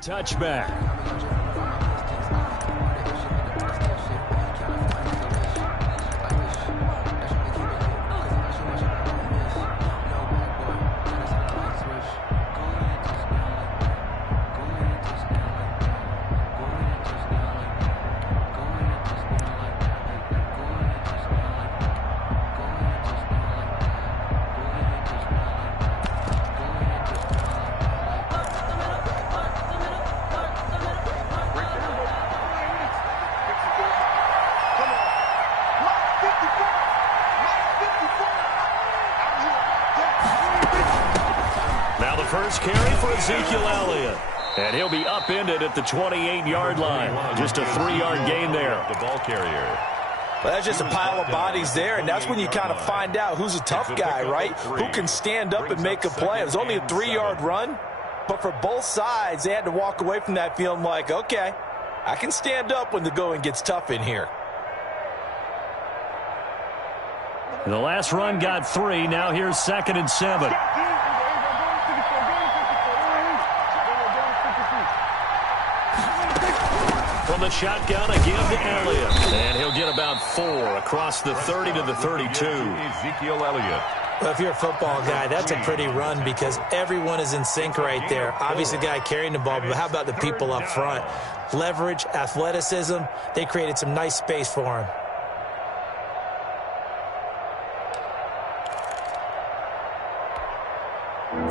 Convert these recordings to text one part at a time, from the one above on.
Touchback. First carry for Ezekiel Elliott. And he'll be upended at the 28-yard line. Just a 3-yard gain there. The ball carrier. Well, that's just a pile of bodies there, and that's when you kind of find out who's a tough guy, right? Who can stand up and make a play. It was only a 3-yard run, but for both sides, they had to walk away from that feeling like, okay, I can stand up when the going gets tough in here. The last run got 3. Now here's 2nd and 7. From the shotgun, a give to Elliott. And he'll get about 4 across the 30 to the 32. Ezekiel Elliott. Well, if you're a football guy, that's a pretty run because everyone is in sync right there. Obviously, the guy carrying the ball, but how about the people up front? Leverage, athleticism, they created some nice space for him.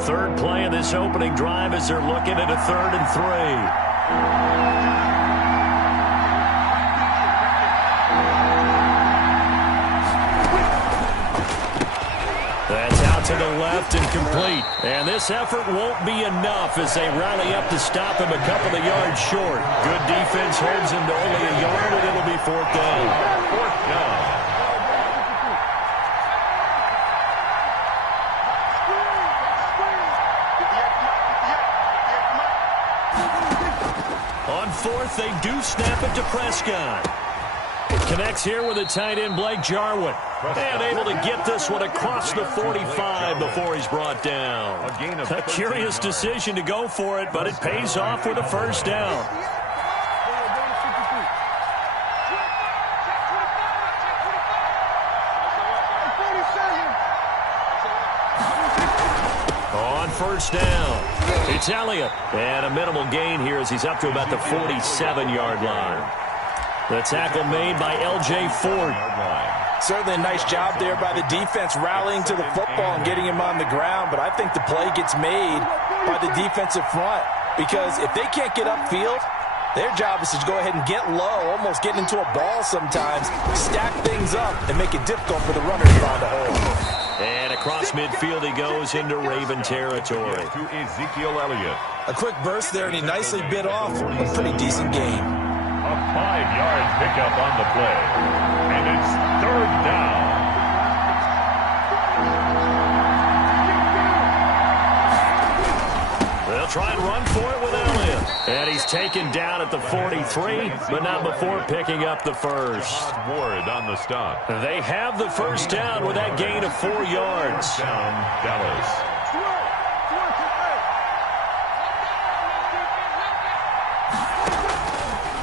Third play of this opening drive as they're looking at a 3rd and 3. That's out to the left and complete. And this effort won't be enough as they rally up to stop him a couple of yards short. Good defense holds him to only a yard, and it'll be 4th down. 4th down. On 4th, they do snap it to Prescott. Connects here with a tight end, Blake Jarwin. And able to get this one across the 45 before he's brought down. A curious decision to go for it, but it pays off with a 1st down. On 1st down, it's Elliott. And a minimal gain here as he's up to about the 47-yard line. The tackle made by L.J. Ford. Certainly a nice job there by the defense rallying to the football and getting him on the ground, but I think the play gets made by the defensive front because if they can't get upfield, their job is to go ahead and get low, almost get into a ball sometimes, stack things up, and make it difficult for the runner to find a hole. And across midfield he goes into Raven territory. To Ezekiel Elliott. A quick burst there, and he nicely bit off a pretty decent gain. A 5-yard pickup on the play. And it's 3rd down. They'll try and run for it with Elliott. And he's taken down at the 43, but not before picking up the 1st. Ward on the stop. They have the 1st down with that gain of 4 yards. Down, Dallas.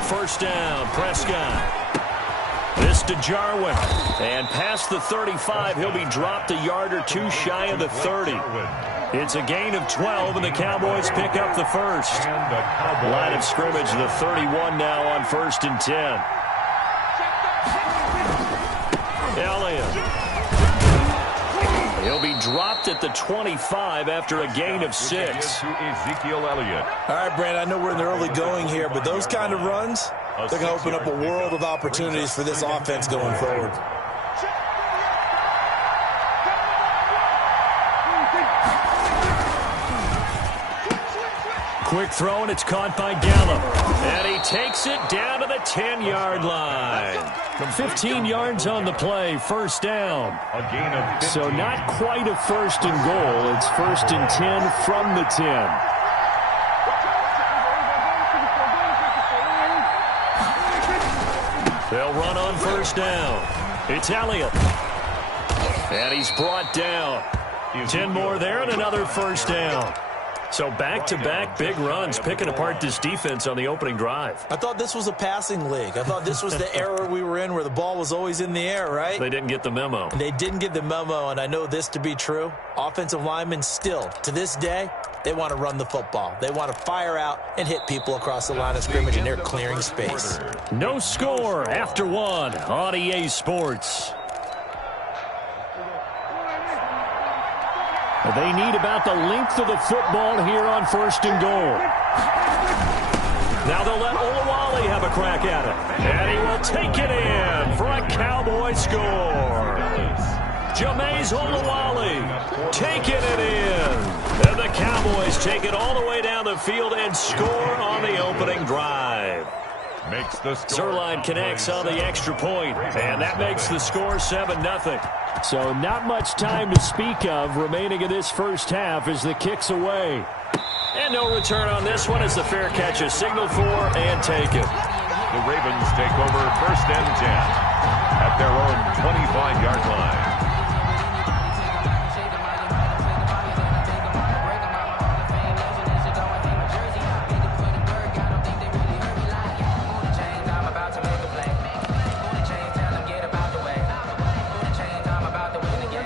First down, Prescott. This to Jarwin. And past the 35, he'll be dropped a yard or 2 shy of the 30. It's a gain of 12, and the Cowboys pick up the 1st. Line of scrimmage, the 31 now on 1st and 10. Elliott. He'll be dropped at the 25 after a gain of 6. To Ezekiel Elliott. All right, Brand, I know we're in the early going here, but those kind of runs, they're going to open up a world of opportunities for this offense going forward. Quick throw, and it's caught by Gallup. And he takes it down to the 10-yard line. 15 yards on the play, 1st down. A gain of 15. So not quite a 1st and goal. It's 1st and 10 from the 10. They'll run on 1st down. It's Elliott. And he's brought down. 10 more there and another 1st down. So back-to-back big runs, picking apart this defense on the opening drive. I thought this was a passing league. I thought this was the era we were in where the ball was always in the air, right? They didn't get the memo. They didn't get the memo, and I know this to be true. Offensive linemen still, to this day, they want to run the football. They want to fire out and hit people across the line of scrimmage, and they're clearing space. No score after one on EA Sports. They need about the length of the football here on 1st and goal. Now they'll let Olawale have a crack at it. And he will take it in for a Cowboy score. Jameis Olawale taking it in. And the Cowboys take it all the way down the field and score on the opening drive. Makes the score. Zerline connects on the extra point, and that makes the score 7-0. So not much time to speak of remaining in this first half as the kick's away. And no return on this one as the fair catch is signaled for and taken. The Ravens take over 1st and 10 at their own 25-yard line.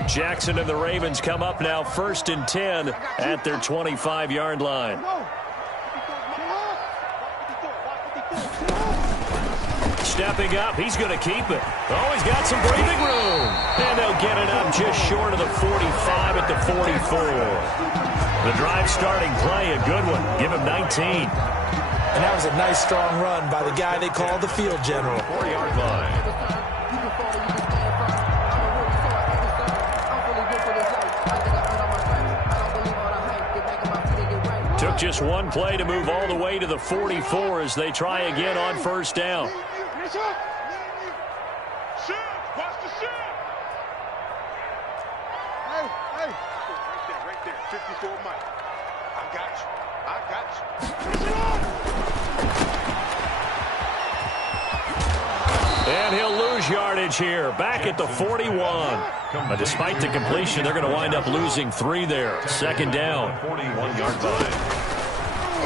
Jackson and the Ravens come up now 1st and 10 at their 25-yard line. Stepping up, he's going to keep it. Oh, he's got some breathing room. And they'll get it up just short of the 45 at the 44. The drive starting play, a good one. Give him 19. And that was a nice, strong run by the guy they call the field general. 4-yard line. Took just one play to move all the way to the 44 as they try again on 1st down. Watch the shot. Hey. Right there. 54 Mike. I got you. And he'll lose yardage here, back at the 41. But despite the completion, they're going to wind up losing 3 there. 2nd down. 41-yard line.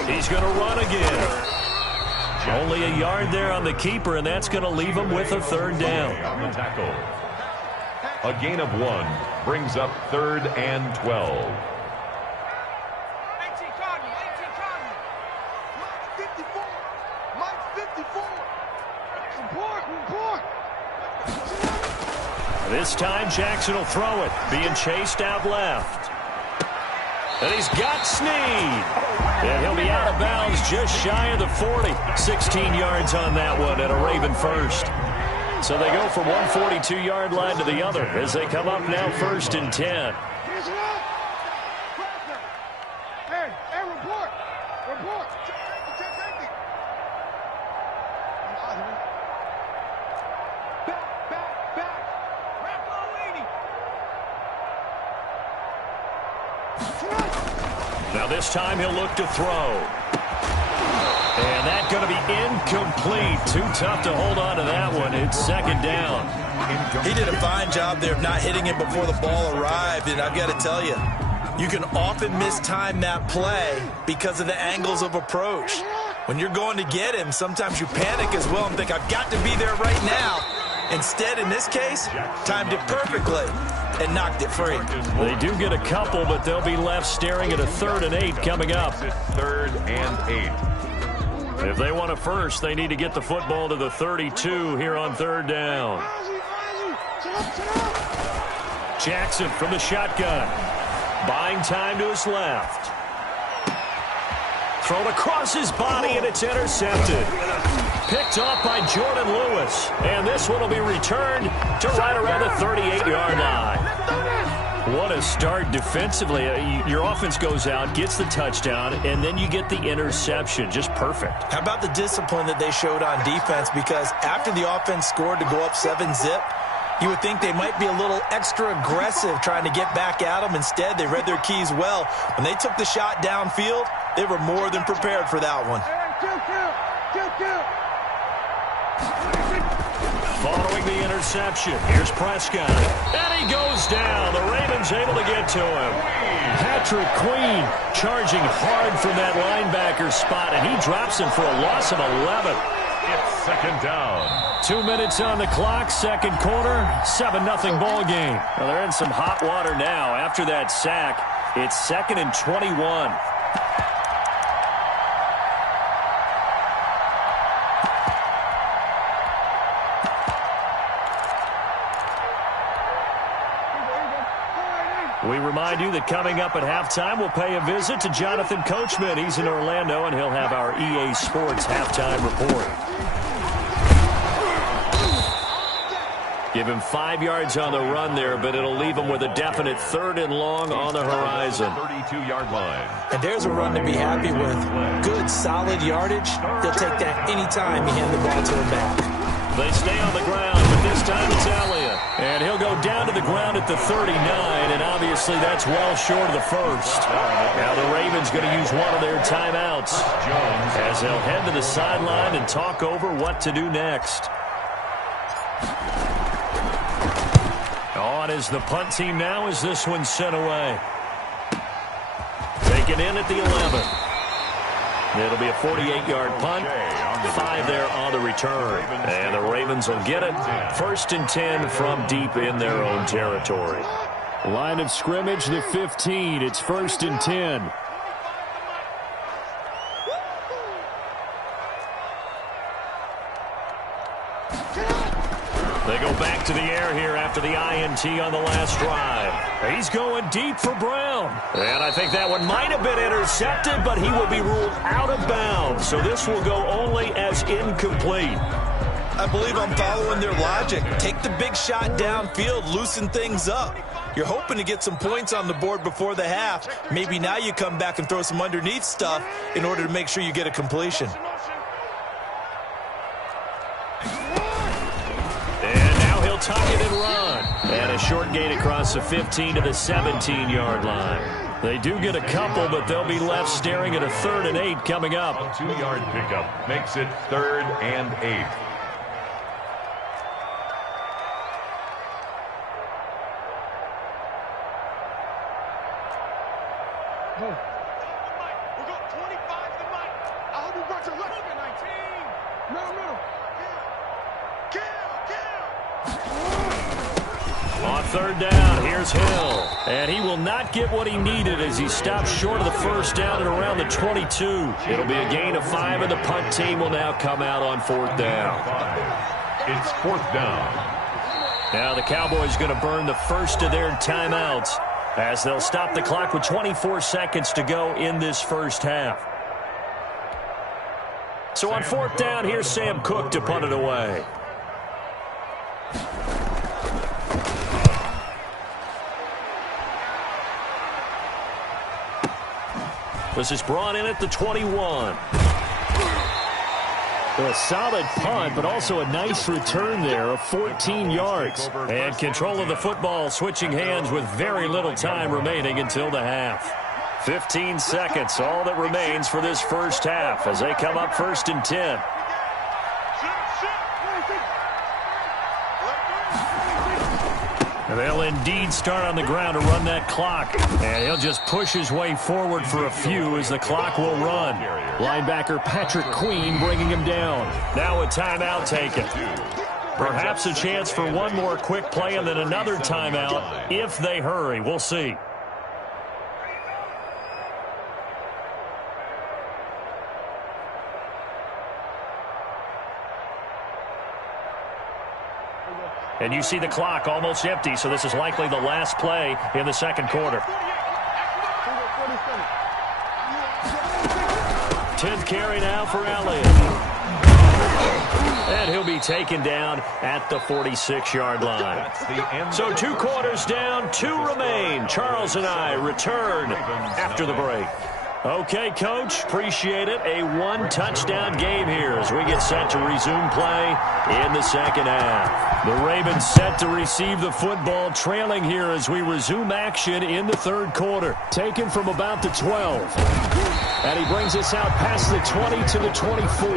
He's going to run again. Only a yard there on the keeper, and that's going to leave him with a 3rd down. On the tackle. A gain of 1 brings up 3rd and 12. 54. Mike 54. Report. This time, Jackson will throw it, being chased out left. And he's got Snead. And he'll be out of bounds just shy of the 40. 16 yards on that one and a Raven first. So they go from one 42-yard line to the other as they come up now 1st and 10. Hey, report. Now this time he'll look to throw. And that's going to be incomplete. Too tough to hold on to that one. It's 2nd down. He did a fine job there of not hitting him before the ball arrived, and I've got to tell you, you can often mistime that play because of the angles of approach. When you're going to get him, sometimes you panic as well and think, I've got to be there right now. Instead, in this case, timed it perfectly and knocked it free. They do get a couple, but they'll be left staring at a 3rd and 8 coming up. 3rd and 8. If they want a first, they need to get the football to the 32 here on 3rd down. Jackson from the shotgun. Buying time to his left. Thrown across his body, and it's intercepted. Picked off by Jordan Lewis. And this one will be returned to right around the 38-yard line. What a start defensively. Your offense goes out, gets the touchdown, and then you get the interception. Just perfect. How about the discipline that they showed on defense? Because after the offense scored to go up 7-zip, you would think they might be a little extra aggressive trying to get back at them. Instead, they read their keys well. When they took the shot downfield, they were more than prepared for that one. Following the interception, here's Prescott. And he goes down. The Ravens able to get to him. Had Patrick Queen charging hard from that linebacker spot, and he drops him for a loss of 11. It's second down. 2 minutes on the clock, second quarter, 7-0 ball game. Well, they're in some hot water now. After that sack, it's 2nd and 21. We remind you that coming up at halftime, we'll pay a visit to Jonathan Coachman. He's in Orlando, and he'll have our EA Sports halftime report. Give him 5 yards on the run there, but it'll leave him with a definite 3rd and long on the horizon. 32-yard line. And there's a run to be happy with. Good, solid yardage. He'll take that anytime you hand the ball to him back. They stay on the ground, but this time it's Elliott. And he'll go down to the ground at the 39, and obviously that's well short of the first. Now the Ravens going to use one of their timeouts as they'll head to the sideline and talk over what to do next. On is the punt team now as this one's sent away. Taken in at the 11. It'll be a 48-yard punt. 5 there on the return. And the Ravens will get it. 1st and 10 from deep in their own territory. Line of scrimmage, the 15. It's 1st and 10. They go back to the air here after the INT on the last drive. He's going deep for Brown. And I think that one might have been intercepted, but he will be ruled out of bounds. So this will go only as incomplete. I believe I'm following their logic. Take the big shot downfield, loosen things up. You're hoping to get some points on the board before the half. Maybe now you come back and throw some underneath stuff in order to make sure you get a completion. Tuck it and run. And a short gain across the 15 to the 17-yard line. They do get a couple, but they'll be left staring at a 3rd and 8 coming up. A 2-yard pickup makes it 3rd and 8. We got 25 to the mic. I hope you brought your left. 19. No. Kill. On 3rd down, here's Hill. And he will not get what he needed as he stops short of the first down at around the 22. It'll be a gain of 5, and the punt team will now come out on 4th down. It's 4th down. Now the Cowboys going to burn the first of their timeouts as they'll stop the clock with 24 seconds to go in this first half. So on 4th down, here's Sam Cook to punt it away. This is brought in at the 21. A solid punt, but also a nice return there of 14 yards. And control of the football switching hands with very little time remaining until the half. 15 seconds, all that remains for this first half as they come up 1st and 10. They'll indeed start on the ground to run that clock. And he'll just push his way forward for a few as the clock will run. Linebacker Patrick Queen bringing him down. Now a timeout taken. Perhaps a chance for one more quick play and then another timeout if they hurry. We'll see. And you see the clock almost empty, so this is likely the last play in the second quarter. 10th carry now for Elliott. And he'll be taken down at the 46-yard line. So 2 quarters down, 2 remain. Charles and I return after the break. Okay, Coach, appreciate it. A 1-touchdown game here as we get set to resume play in the second half. The Ravens set to receive the football, trailing here as we resume action in the third quarter. Taken from about the 12. And he brings us out past the 20 to the 24.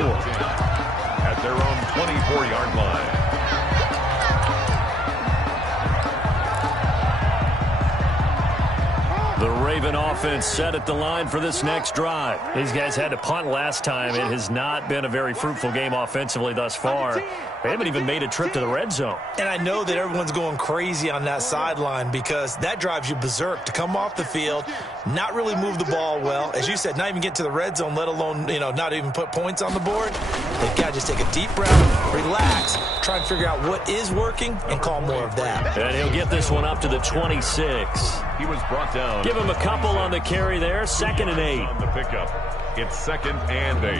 At their own 24-yard line. The Raven offense set at the line for this next drive. These guys had to punt last time. It has not been a very fruitful game offensively thus far. They haven't even made a trip to the red zone. And I know that everyone's going crazy on that sideline because that drives you berserk to come off the field, not really move the ball well. As you said, not even get to the red zone, let alone, not even put points on the board. They've got to just take a deep breath, relax, try and figure out what is working and call more of that. And he'll get this one up to the 26. He was brought down. Give him a couple on the carry there. 2nd and 8. On the pickup. It's 2nd and 8.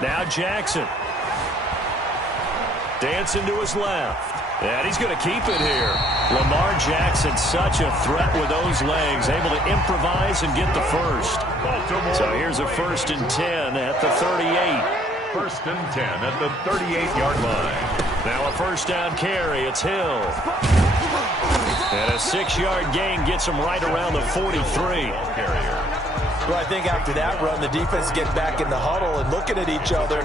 Now Jackson. Dancing to his left. And he's going to keep it here. Lamar Jackson, such a threat with those legs, able to improvise and get the first. So here's a 1st and 10 at the 38. 1st and 10 at the 38-yard line. Now a 1st down carry. It's Hill. And a 6-yard gain gets him right around the 43. Well, I think after that run, the defense get back in the huddle and looking at each other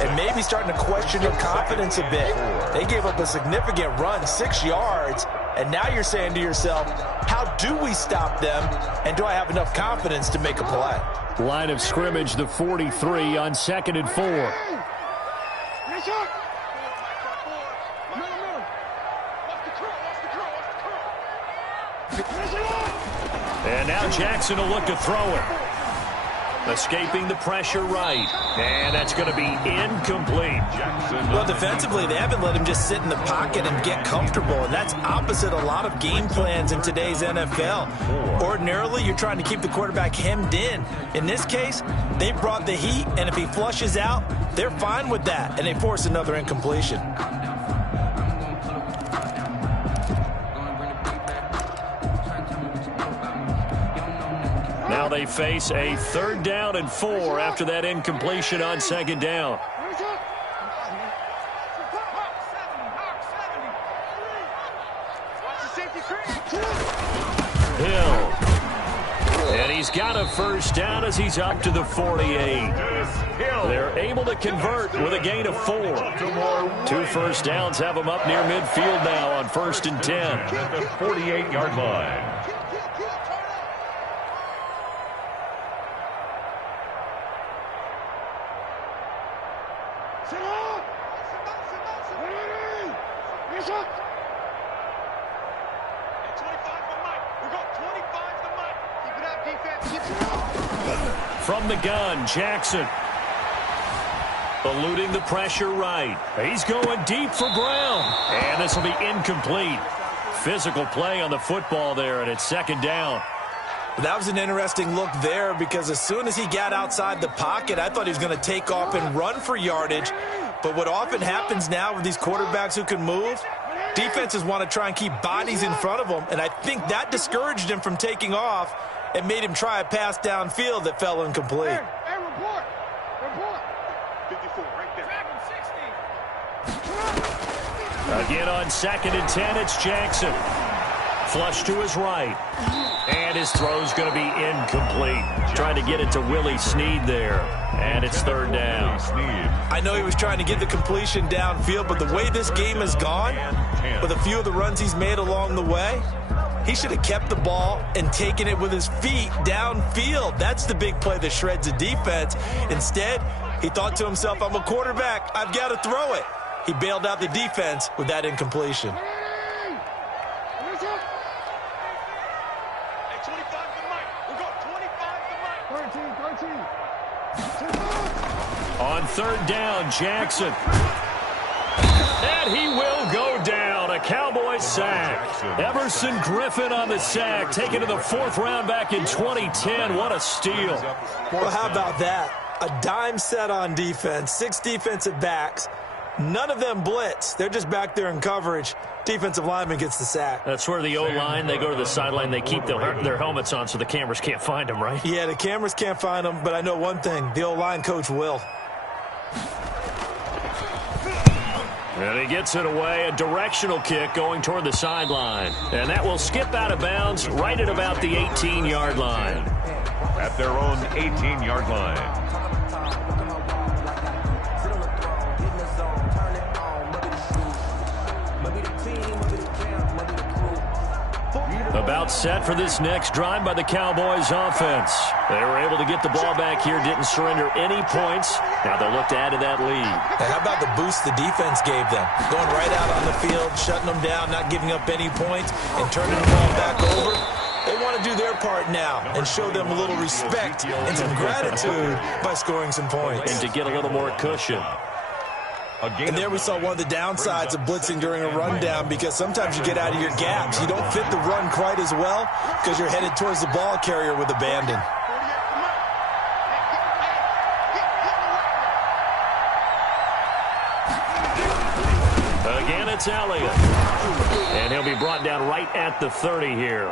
and maybe starting to question their confidence a bit. They gave up a significant run, 6 yards, and now you're saying to yourself, how do we stop them, and do I have enough confidence to make a play? Line of scrimmage, the 43 on 2nd and 4. And now Jackson will look to throw it. Escaping the pressure right. And that's going to be incomplete. Well, defensively, they haven't let him just sit in the pocket and get comfortable, and that's opposite a lot of game plans in today's NFL. Ordinarily, you're trying to keep the quarterback hemmed in. In this case, they brought the heat, and if he flushes out, they're fine with that, and they force another incompletion. Now they face a 3rd down and 4 after that incompletion on 2nd down. Hill. And he's got a 1st down as he's up to the 48. They're able to convert with a gain of 4. 2 1st downs have them up near midfield now on 1st and 10. At the 48-yard line. From the gun, Jackson. Eluding the pressure right. He's going deep for Brown. And this will be incomplete. Physical play on the football there, and it's 2nd down. That was an interesting look there because as soon as he got outside the pocket, I thought he was going to take off and run for yardage. But what often happens now with these quarterbacks who can move, defenses want to try and keep bodies in front of them, and I think that discouraged him from taking off and made him try a pass downfield that fell incomplete. Hey, report. 54, right there. Again on 2nd and 10, it's Jackson. Flush to his right. And his throw's going to be incomplete. Trying to get it to Willie Snead there. And it's 3rd down. I know he was trying to get the completion downfield, but the way this game has gone, with a few of the runs he's made along the way, he should have kept the ball and taken it with his feet downfield. That's the big play that shreds a defense. Instead, he thought to himself, I'm a quarterback. I've got to throw it. He bailed out the defense with that incompletion. On 3rd down, Jackson. And he will go down. A Cowboys sack. Everson Griffin on the sack. Taken to the 4th round back in 2010. What a steal. Well, how about that? A dime set on defense. 6 defensive backs. None of them blitz. They're just back there in coverage. Defensive lineman gets the sack. That's where the O-line, they go to the sideline, they keep their helmets on so the cameras can't find them, right? Yeah, the cameras can't find them, but I know one thing. The O-line coach will. And he gets it away, a directional kick going toward the sideline. And that will skip out of bounds right at about the 18-yard line. At their own 18-yard line. About set for this next drive by the Cowboys offense. They were able to get the ball back here, didn't surrender any points. Now they'll look to add to that lead. And how about the boost the defense gave them? Going right out on the field, shutting them down, not giving up any points, and turning the ball back over. They want to do their part now and show them a little respect and some gratitude by scoring some points. And to get a little more cushion. And there we saw one of the downsides of blitzing during a rundown, because sometimes you get out of your gaps. You don't fit the run quite as well because you're headed towards the ball carrier with abandon. Again, it's Elliott. And he'll be brought down right at the 30 here.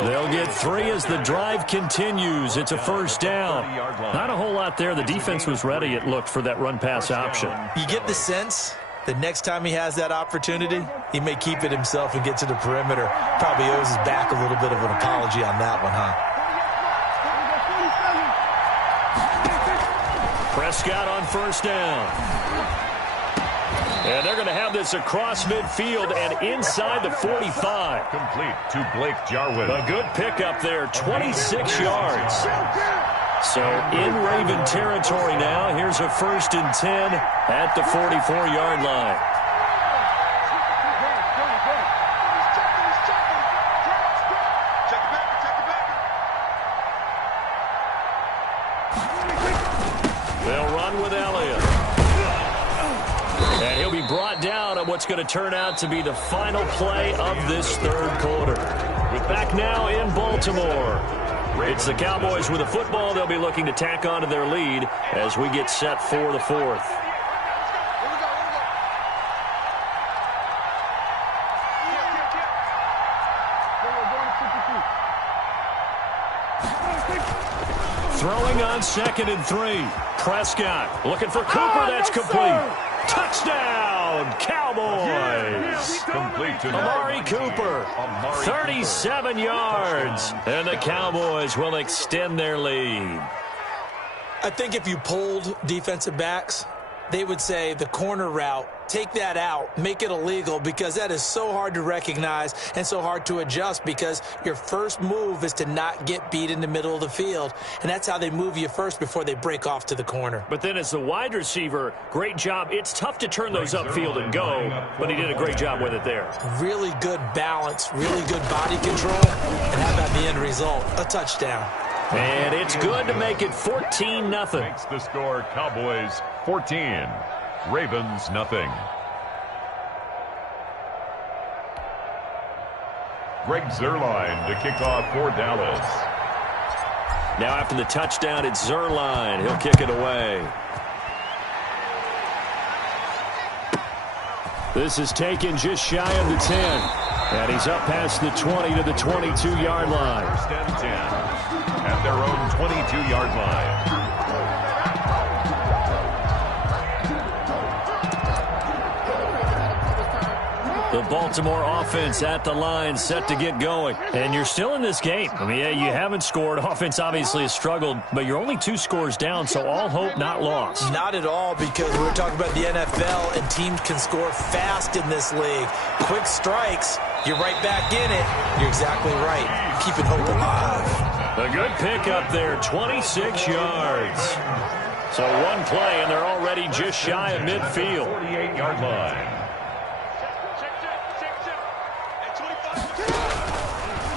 They'll get 3 as the drive continues. It's a first down. Not a whole lot there. The defense was ready, it looked, for that run-pass option. You get the sense that next time he has that opportunity, he may keep it himself and get to the perimeter. Probably owes his back a little bit of an apology on that one, huh? Prescott on first down. And they're going to have this across midfield and inside the 45. Complete to Blake Jarwin. A good pickup there, 26 yards. So in Raven territory now. Here's a 1st and 10 at the 44-yard line. They'll run with Elliott. And he'll be brought down on what's going to turn out to be the final play of this third quarter. Back now in Baltimore. It's the Cowboys with the football. They'll be looking to tack on to their lead as we get set for the 4th. Throwing on 2nd and 3. Prescott looking for Cooper. That's complete. Touchdown, Cowboys. Complete to Amari Cooper, 37 yards. And the Cowboys will extend their lead. I think if you polled defensive backs, they would say the corner route, take that out, make it illegal, because that is so hard to recognize and so hard to adjust, because your first move is to not get beat in the middle of the field. And that's how they move you first before they break off to the corner. But then as the wide receiver, great job. It's tough to turn those upfield and go, but he did a great job with it there. Really good balance, really good body control. And how about the end result? A touchdown. And it's good to make it 14-0. Makes the score Cowboys 14, Ravens nothing. Greg Zuerlein to kick off for Dallas. Now after the touchdown, it's Zuerlein. He'll kick it away. This is taken just shy of the 10. And he's up past the 20 to the 22-yard line. 1st and 10 at their own 22-yard line. The Baltimore offense at the line, set to get going. And you're still in this game. I mean, yeah, you haven't scored. Offense obviously has struggled, but you're only 2 scores down, so all hope not lost. Not at all, because we're talking about the NFL, and teams can score fast in this league. Quick strikes, you're right back in it. You're exactly right. Keeping hope alive. A good pickup there, 26 yards. So one play, and they're already just shy of midfield. 48-yard line.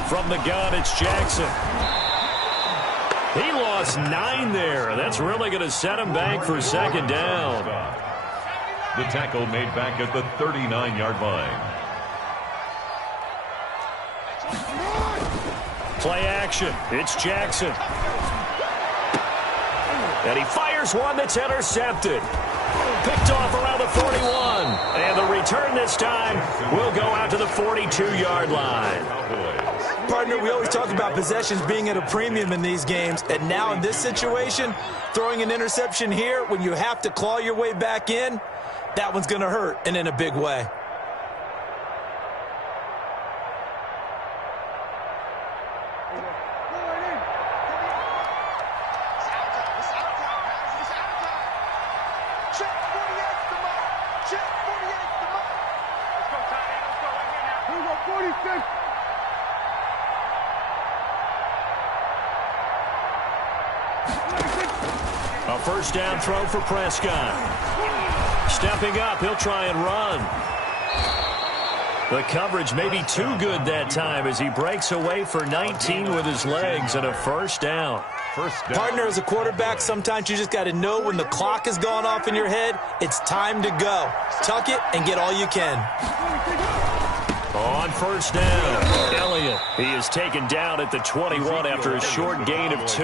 From the gun, it's Jackson. He lost 9 there. That's really going to set him back for 2nd down. The tackle made back at the 39-yard line. Play action. It's Jackson. And he fires one that's intercepted. Picked off around the 41. And the return this time will go out to the 42-yard line. Partner, we always talk about possessions being at a premium in these games, and now in this situation, throwing an interception here when you have to claw your way back in, that one's going to hurt, and in a big way. A first down throw for Prescott. Stepping up, he'll try and run. The coverage may be too good that time as he breaks away for 19 with his legs and a first down. Partner, as a quarterback, sometimes you just got to know when the clock has gone off in your head, it's time to go. Tuck it and get all you can. On first down, Elliott. He is taken down at the 21 after a short gain of 2.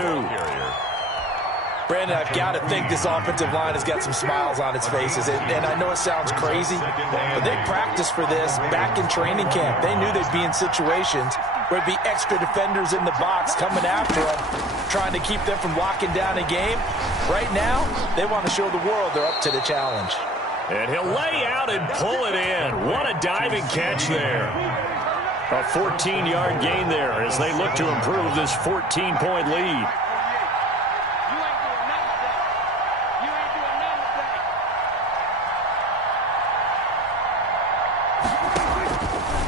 Brandon, I've got to think this offensive line has got some smiles on its faces. And I know it sounds crazy, but they practiced for this back in training camp. They knew they'd be in situations where there'd be extra defenders in the box coming after them, trying to keep them from locking down a game. Right now, they want to show the world they're up to the challenge. And he'll lay out and pull it in. What a diving catch there. A 14-yard gain there as they look to improve this 14-point lead.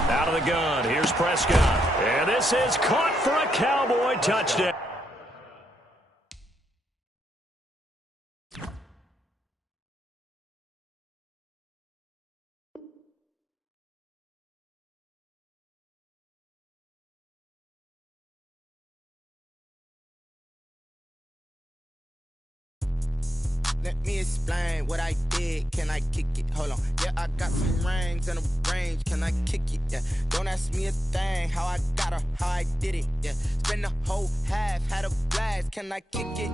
Out of the gun, here's Prescott. And this is caught for a Cowboy touchdown. Let me explain what I did. Can I kick it? Hold on. Yeah, I got some rings and a range. Can I kick it? Yeah. Don't ask me a thing. How I got her, how I did it. Yeah. Spend the whole half, had a blast. Can I kick it?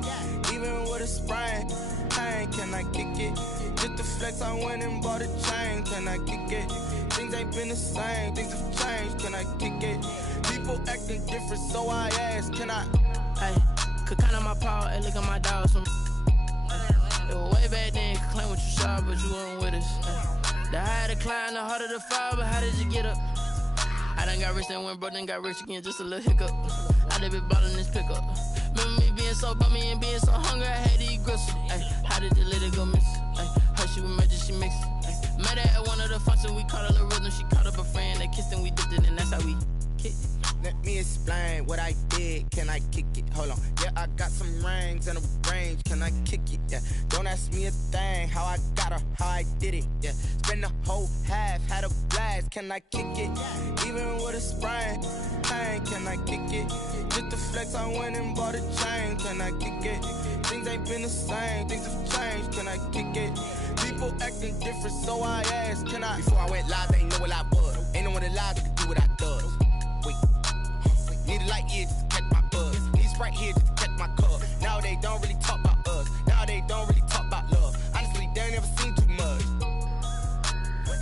Even with a sprain. Hey, can I kick it? Just the flex, I went and bought a chain. Can I kick it? Things ain't been the same. Things have changed. Can I kick it? People acting different, so I ask. Can I? Hey, could count on my power. Hey, look at my dogs from. It was way back then, could claim what you saw, but you weren't with us. The higher the climb, the harder the fall, but how did you get up? I done got rich, then went broke, then got rich again, just a little hiccup. I done been ballin' this pickup. Remember me being so bummy and being so hungry, I had to eat gristle. Ay, how did the little go miss? Ay, her she was magic, she mixed. Ay, met her at one of the functions, we caught a little rhythm, she caught up a friend, they kissed and we dipped it, and that's how we kicked it. Let me explain what I did. Can I kick it? Hold on. Yeah, I got some rings and a range. Can I kick it? Yeah. Don't ask me a thing. How I got her, how I did it. Yeah. Spend the whole half, had a blast. Can I kick it? Even with a sprain. Hey, can I kick it? Just the flex, I went and bought a chain. Can I kick it? Things ain't been the same. Things have changed. Can I kick it? People acting different, so I asked. Can I? Before I went live, they ain't know what I was. Ain't no one alive that could do what I does. Wait. Need a light year just to catch my buzz. Need Sprite here just to catch my cup. Now they don't really talk about us. Now they don't really talk about love. Honestly, they ain't never seen too much.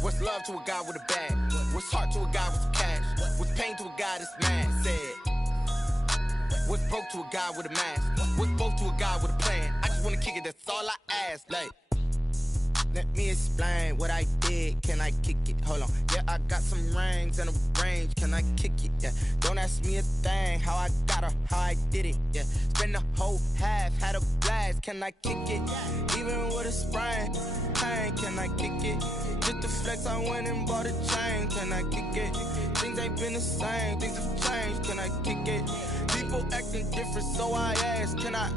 What's love to a guy with a bag? What's heart to a guy with some cash? What's pain to a guy that's mad? Said. What's broke to a guy with a mask? What's both to a guy with a plan? I just wanna kick it, that's all I ask. Like, let me explain what I did. Can I kick it? Hold on. Yeah, I got some rings and a range. Can I kick it? Yeah. Don't ask me a thing. How I got her, how I did it. Yeah. Spend the whole half, had a blast. Can I kick it? Even with a sprain. Hey, can I kick it? Just the flex, I went and bought a chain. Can I kick it? Things ain't been the same. Things have changed. Can I kick it? People acting different, so I ask. Can I?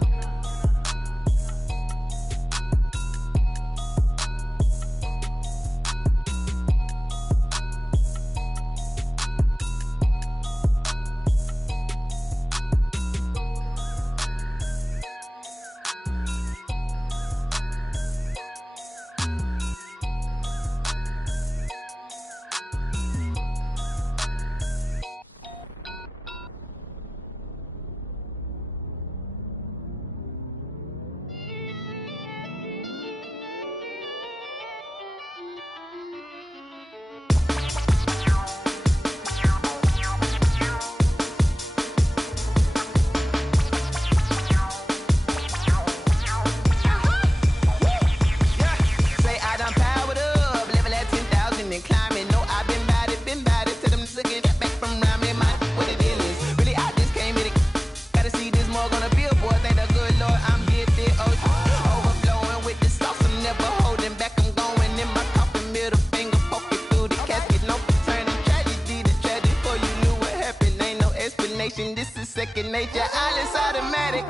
second nature. All is automatic.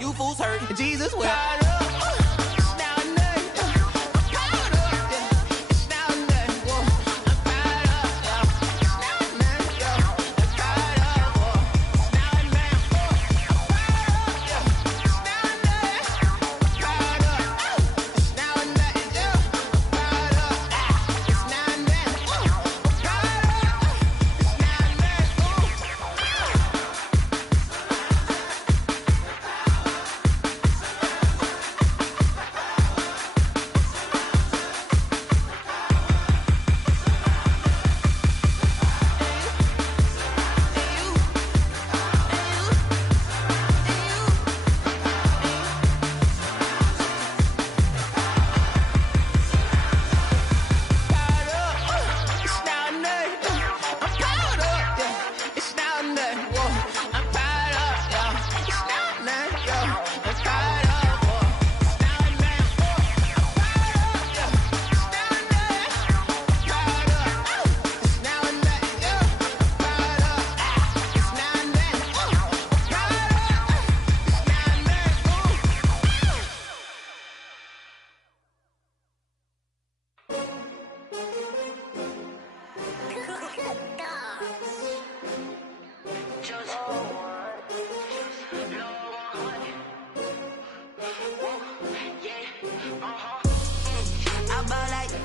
You fools hurt. Jesus will.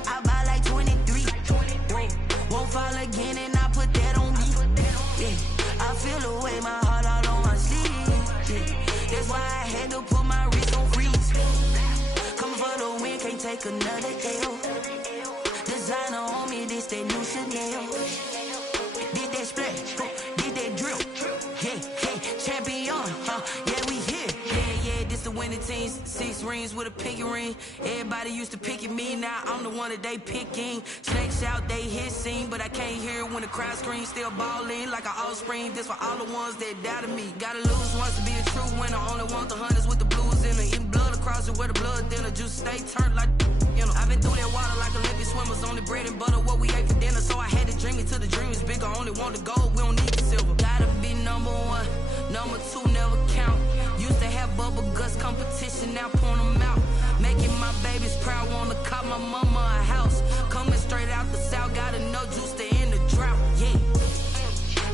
I buy like 23. Won't fall again and I put that on me. Yeah, I feel the way, my heart all on my sleeve. Yeah, that's why I had to put my wrist on freeze. Coming for the win, can't take another L. Designer on me, this that new Chanel. Did that splash, did that drill. Yeah, champion, yeah, we here. Yeah, this the winning team. 6 rings with a pinky ring. Everybody used to pick at me, now I'm the one that they picking. Snakes out, they hit scene, but I can't hear it when the crowd screams. Still balling like an offspring. This for all the ones that doubted me. Gotta lose once to be a true winner. Only want the hunters with the blues in it. Eating blood across it where the blood thinner. Juice stay turned like, you know. I've been through that water like Olympic swimmers. Only bread and butter, what we ate for dinner. So I had to dream it till the dream is bigger. Only want the gold, we don't need the silver. Gotta be number 1, number 2 never count. Used to have bubble guts competition, now point them out. Making my babies proud, wanna cop my mama a house. Coming straight out the south, gotta know juice to end the drought. Yeah,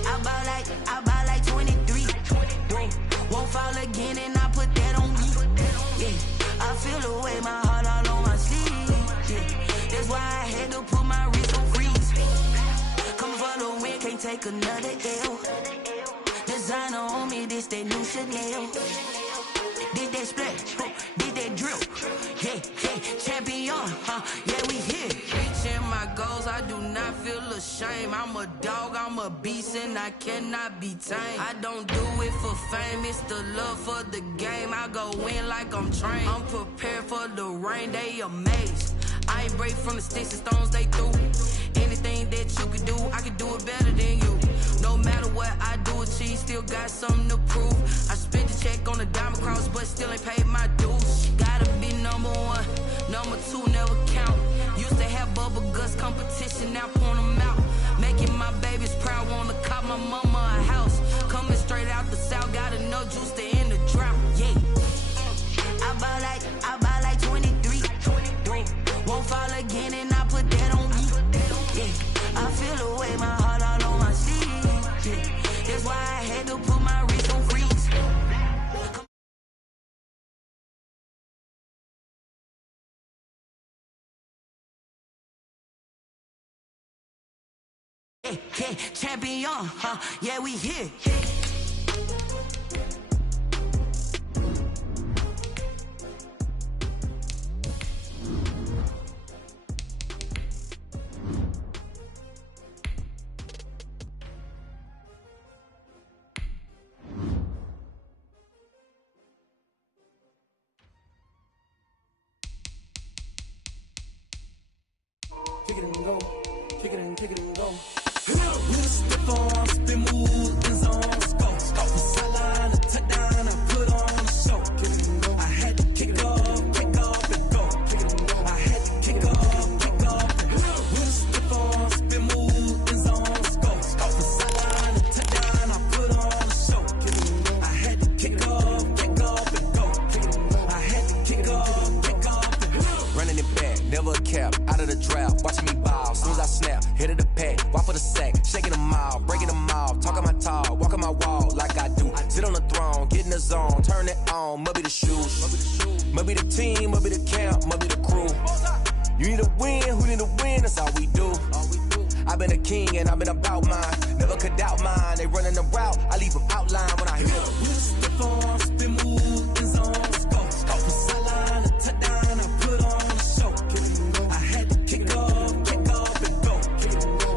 I buy like 23. Won't fall again and I put that on me. Yeah, I feel the way, my heart all on my sleeve. Yeah, that's why I had to put my wrist on freeze. Coming for the win, can't take another L. Designer on me, this that new Chanel. Did that splash, did that drill. Yeah, champion, yeah, we here. Reaching my goals, I do not feel ashamed. I'm a dog, I'm a beast, and I cannot be tamed. I don't do it for fame, it's the love for the game. I go in like I'm trained. I'm prepared for the rain, they amazed. I ain't break from the sticks and stones they threw. Anything that you could do, I could do it better than you. No matter what I do, achieve, still got something to prove. I spent the check on the diamond cross, but still ain't paid my dues. Gotta be number 1, number 2 never count. Used to have bubble guts competition, now point them out. Making my babies proud, wanna cop my mama a house. Coming straight out the south, gotta know juice to end the drought. Yeah, I buy like 23. Won't fall again and I put that on me. Yeah, I feel the way, my heart all on my sleeve. Yeah, that's why I had to put my wrist on freeze. Hey, hey, champion, huh? Yeah, we here. Kick it and go. Kick it and go. With a stiff arm, spin move, in zone, go. Off the sideline, a touchdown, I put on a show. I had to kick off and go. I had to kick off and go. With a stiff arm, spin move, in zone, go. Off the sideline, a touchdown, I put on a show. I had to kick off and go. I had to kick off and go. Running it back, never a cap, out of the drought, watching me ball. Soon as I snap, hit of the pack, walk for the sack, shaking them all, breaking them off, talking my talk, walking my wall like I do. Sit on the throne, get in the zone, turn it on, must be the shoes, must be the team, must be the camp, must be the crew. You need a win, who need a win, that's all we do. I've been a king and I've been about mine, never could doubt mine. They running the route, I leave them outline when I hit them. With a stiff arm, spin move, in zone, go. Off the sideline, a touchdown, I put on a show. I had to kick off and go.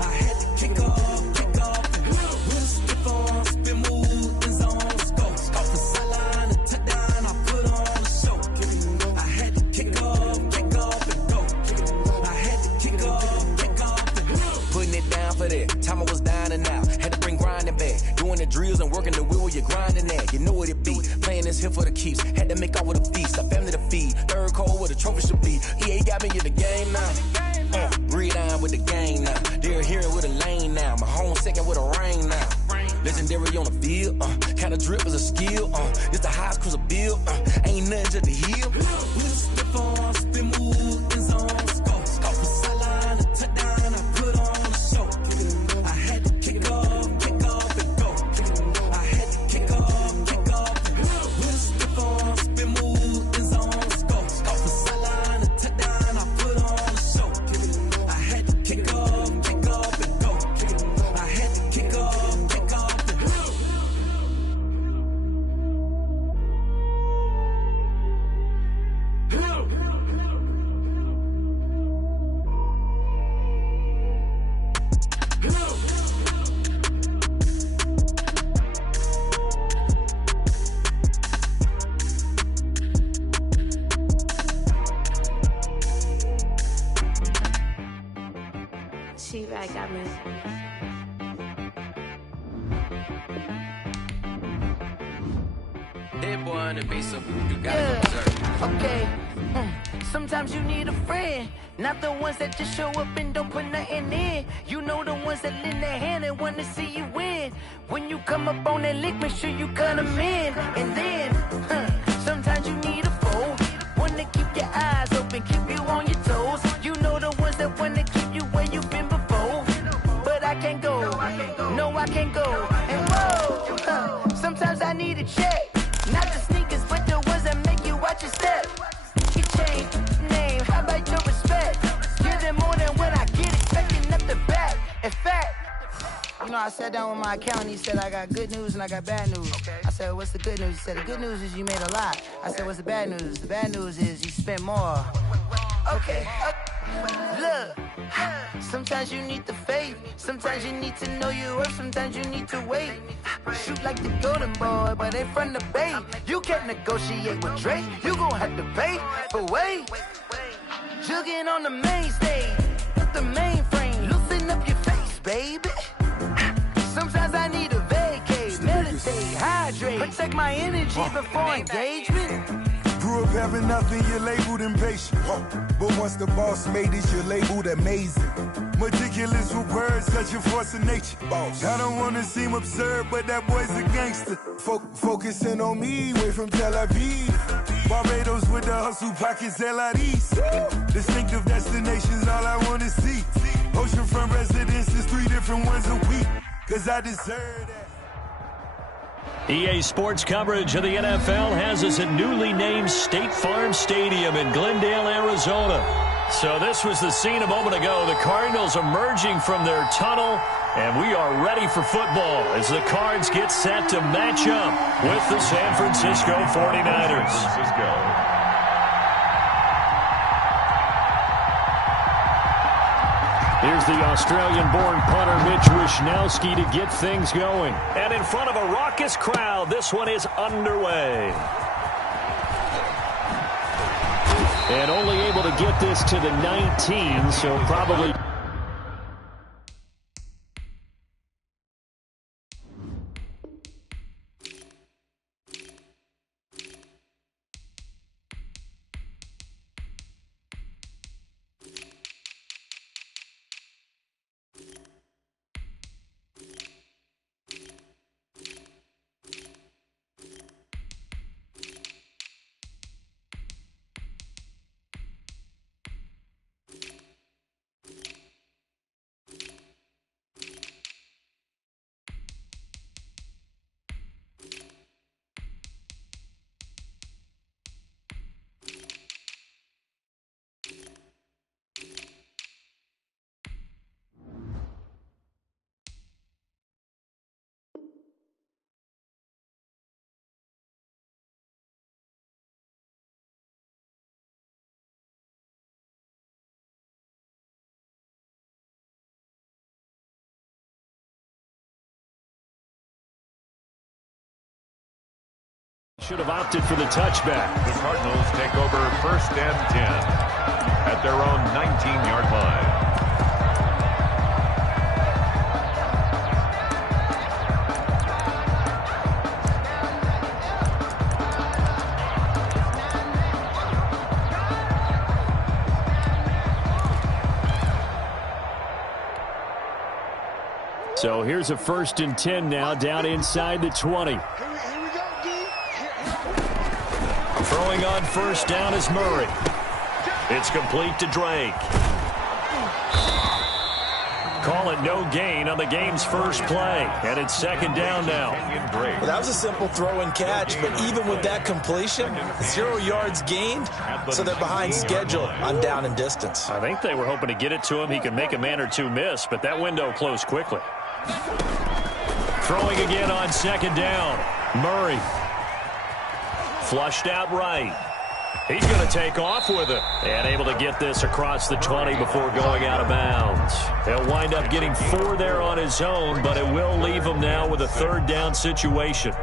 I had to kick off and go. With a stiff arm, spin move, in zone, go. Off the sideline, a touchdown, I put on a show. I had to kick off and go. I had to kick off and go. Putting it down for that, time I was down and out, had to bring grinding back, doing the drills and working the wheel where you're grinding at, you know what it be, playing this here for the keeps, had to make off with a feast, a family to feed, third cold where the trophy should be, EA got me in the game now, breathe on with the game now, they're here with a lane now, my home second with a rain now, legendary on the field, kinda drip is a skill, it's the highest cruiser bill, ain't nothing to the hill. With a stiff arm, spin move, in zone, go. Off the sideline, a touchdown, I put on a show. I had to kick off and go. I had to kick off and go. With a stiff arm, spin move, in zone, go. Off the sideline, a touchdown, I put on a show. I had to kick off and go. I had to kick off and go. T-Rack got me. Hey boy on the beat, so you gotta observe. Okay. Sometimes you need a friend, not the ones that just show up and don't put nothing in. You know the ones that lend their hand and want to see you win. When you come up on that lick, make sure you cut them in. And then, sometimes you need a foe, one to keep your eyes open, keep you on your toes. You know the ones that want to keep you where you've been before. But I can't go, no I can't go. And whoa, sometimes I need a check. Not the sneakers, but the ones that make you watch your step. You change name, how about your respect? Give them more than what I get, expecting up the back. In fact, you know, I sat down with my accountant, he said I got good news and I got bad news. I said, what's the good news? He said, the good news is you made a lot. I said, what's the bad news? The bad news is you spent more. Okay, look, sometimes you need the faith, sometimes you need to know your worth, sometimes you need to wait. Shoot like the golden boy, but ain't from the bay. You can't negotiate with Drake, you gon' have to pay for wait. Jugging on the main stage, with the mainframe, loosen up your face, baby. Sometimes I need a vacate, meditate, hydrate, protect my energy before engagement. Grew up having nothing, you're labeled impatient. But once the boss made it, you're labeled amazing. Meticulous with words, such a force of nature. I don't wanna seem absurd, but that boy's a gangster. Focusing on me, way from Tel Aviv. Barbados with the hustle pockets, LIDs. Distinctive destinations, all I wanna see. Oceanfront residences, 3 different ones a week. Cause I deserve that. EA Sports coverage of the NFL has us at newly named State Farm Stadium in Glendale, Arizona. So this was the scene a moment ago. The Cardinals emerging from their tunnel And we are ready for football as the Cards get set to match up with the San Francisco 49ers. Here's the Australian-born punter Mitch Wishnowsky to get things going. And in front of a raucous crowd, this one is underway. And only able to get this to the 19, so probably... Should have opted for the touchback. The Cardinals take over 1st and 10 at their own 19-yard line. So here's a 1st and 10 now, down inside the 20. Throwing on 1st down is Murray. It's complete to Drake. Call it no gain on the game's first play. And it's 2nd down now. Well, that was a simple throw and catch, but even with that completion, 0 yards gained, so they're behind schedule on down and distance. I think they were hoping to get it to him. He could make a man or two miss, but that window closed quickly. Throwing again on 2nd down. Murray. Flushed out right. He's going to take off with it. And able to get this across the 20 before going out of bounds. He'll wind up getting 4 there on his own, but it will leave him now with a 3rd down situation.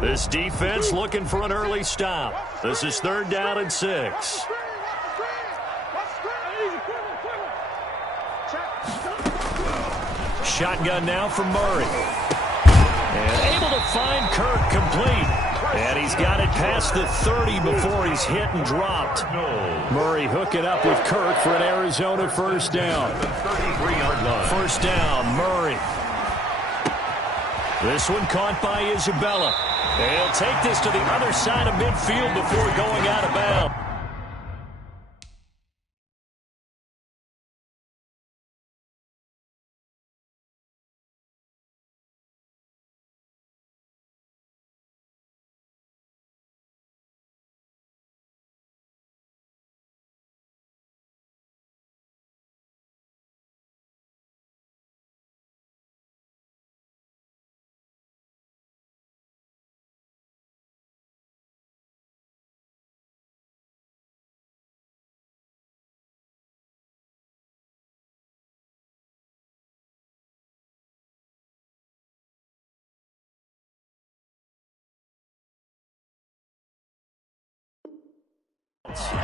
This defense looking for an early stop. This is 3rd down and 6. Shotgun now from Murray. And able to find Kirk complete. And he's got it past the 30 before he's hit and dropped. Murray hooking up with Kirk for an Arizona 1st down. 1st down, Murray. This one caught by Isabella. They'll take this to the other side of midfield before going out of bounds.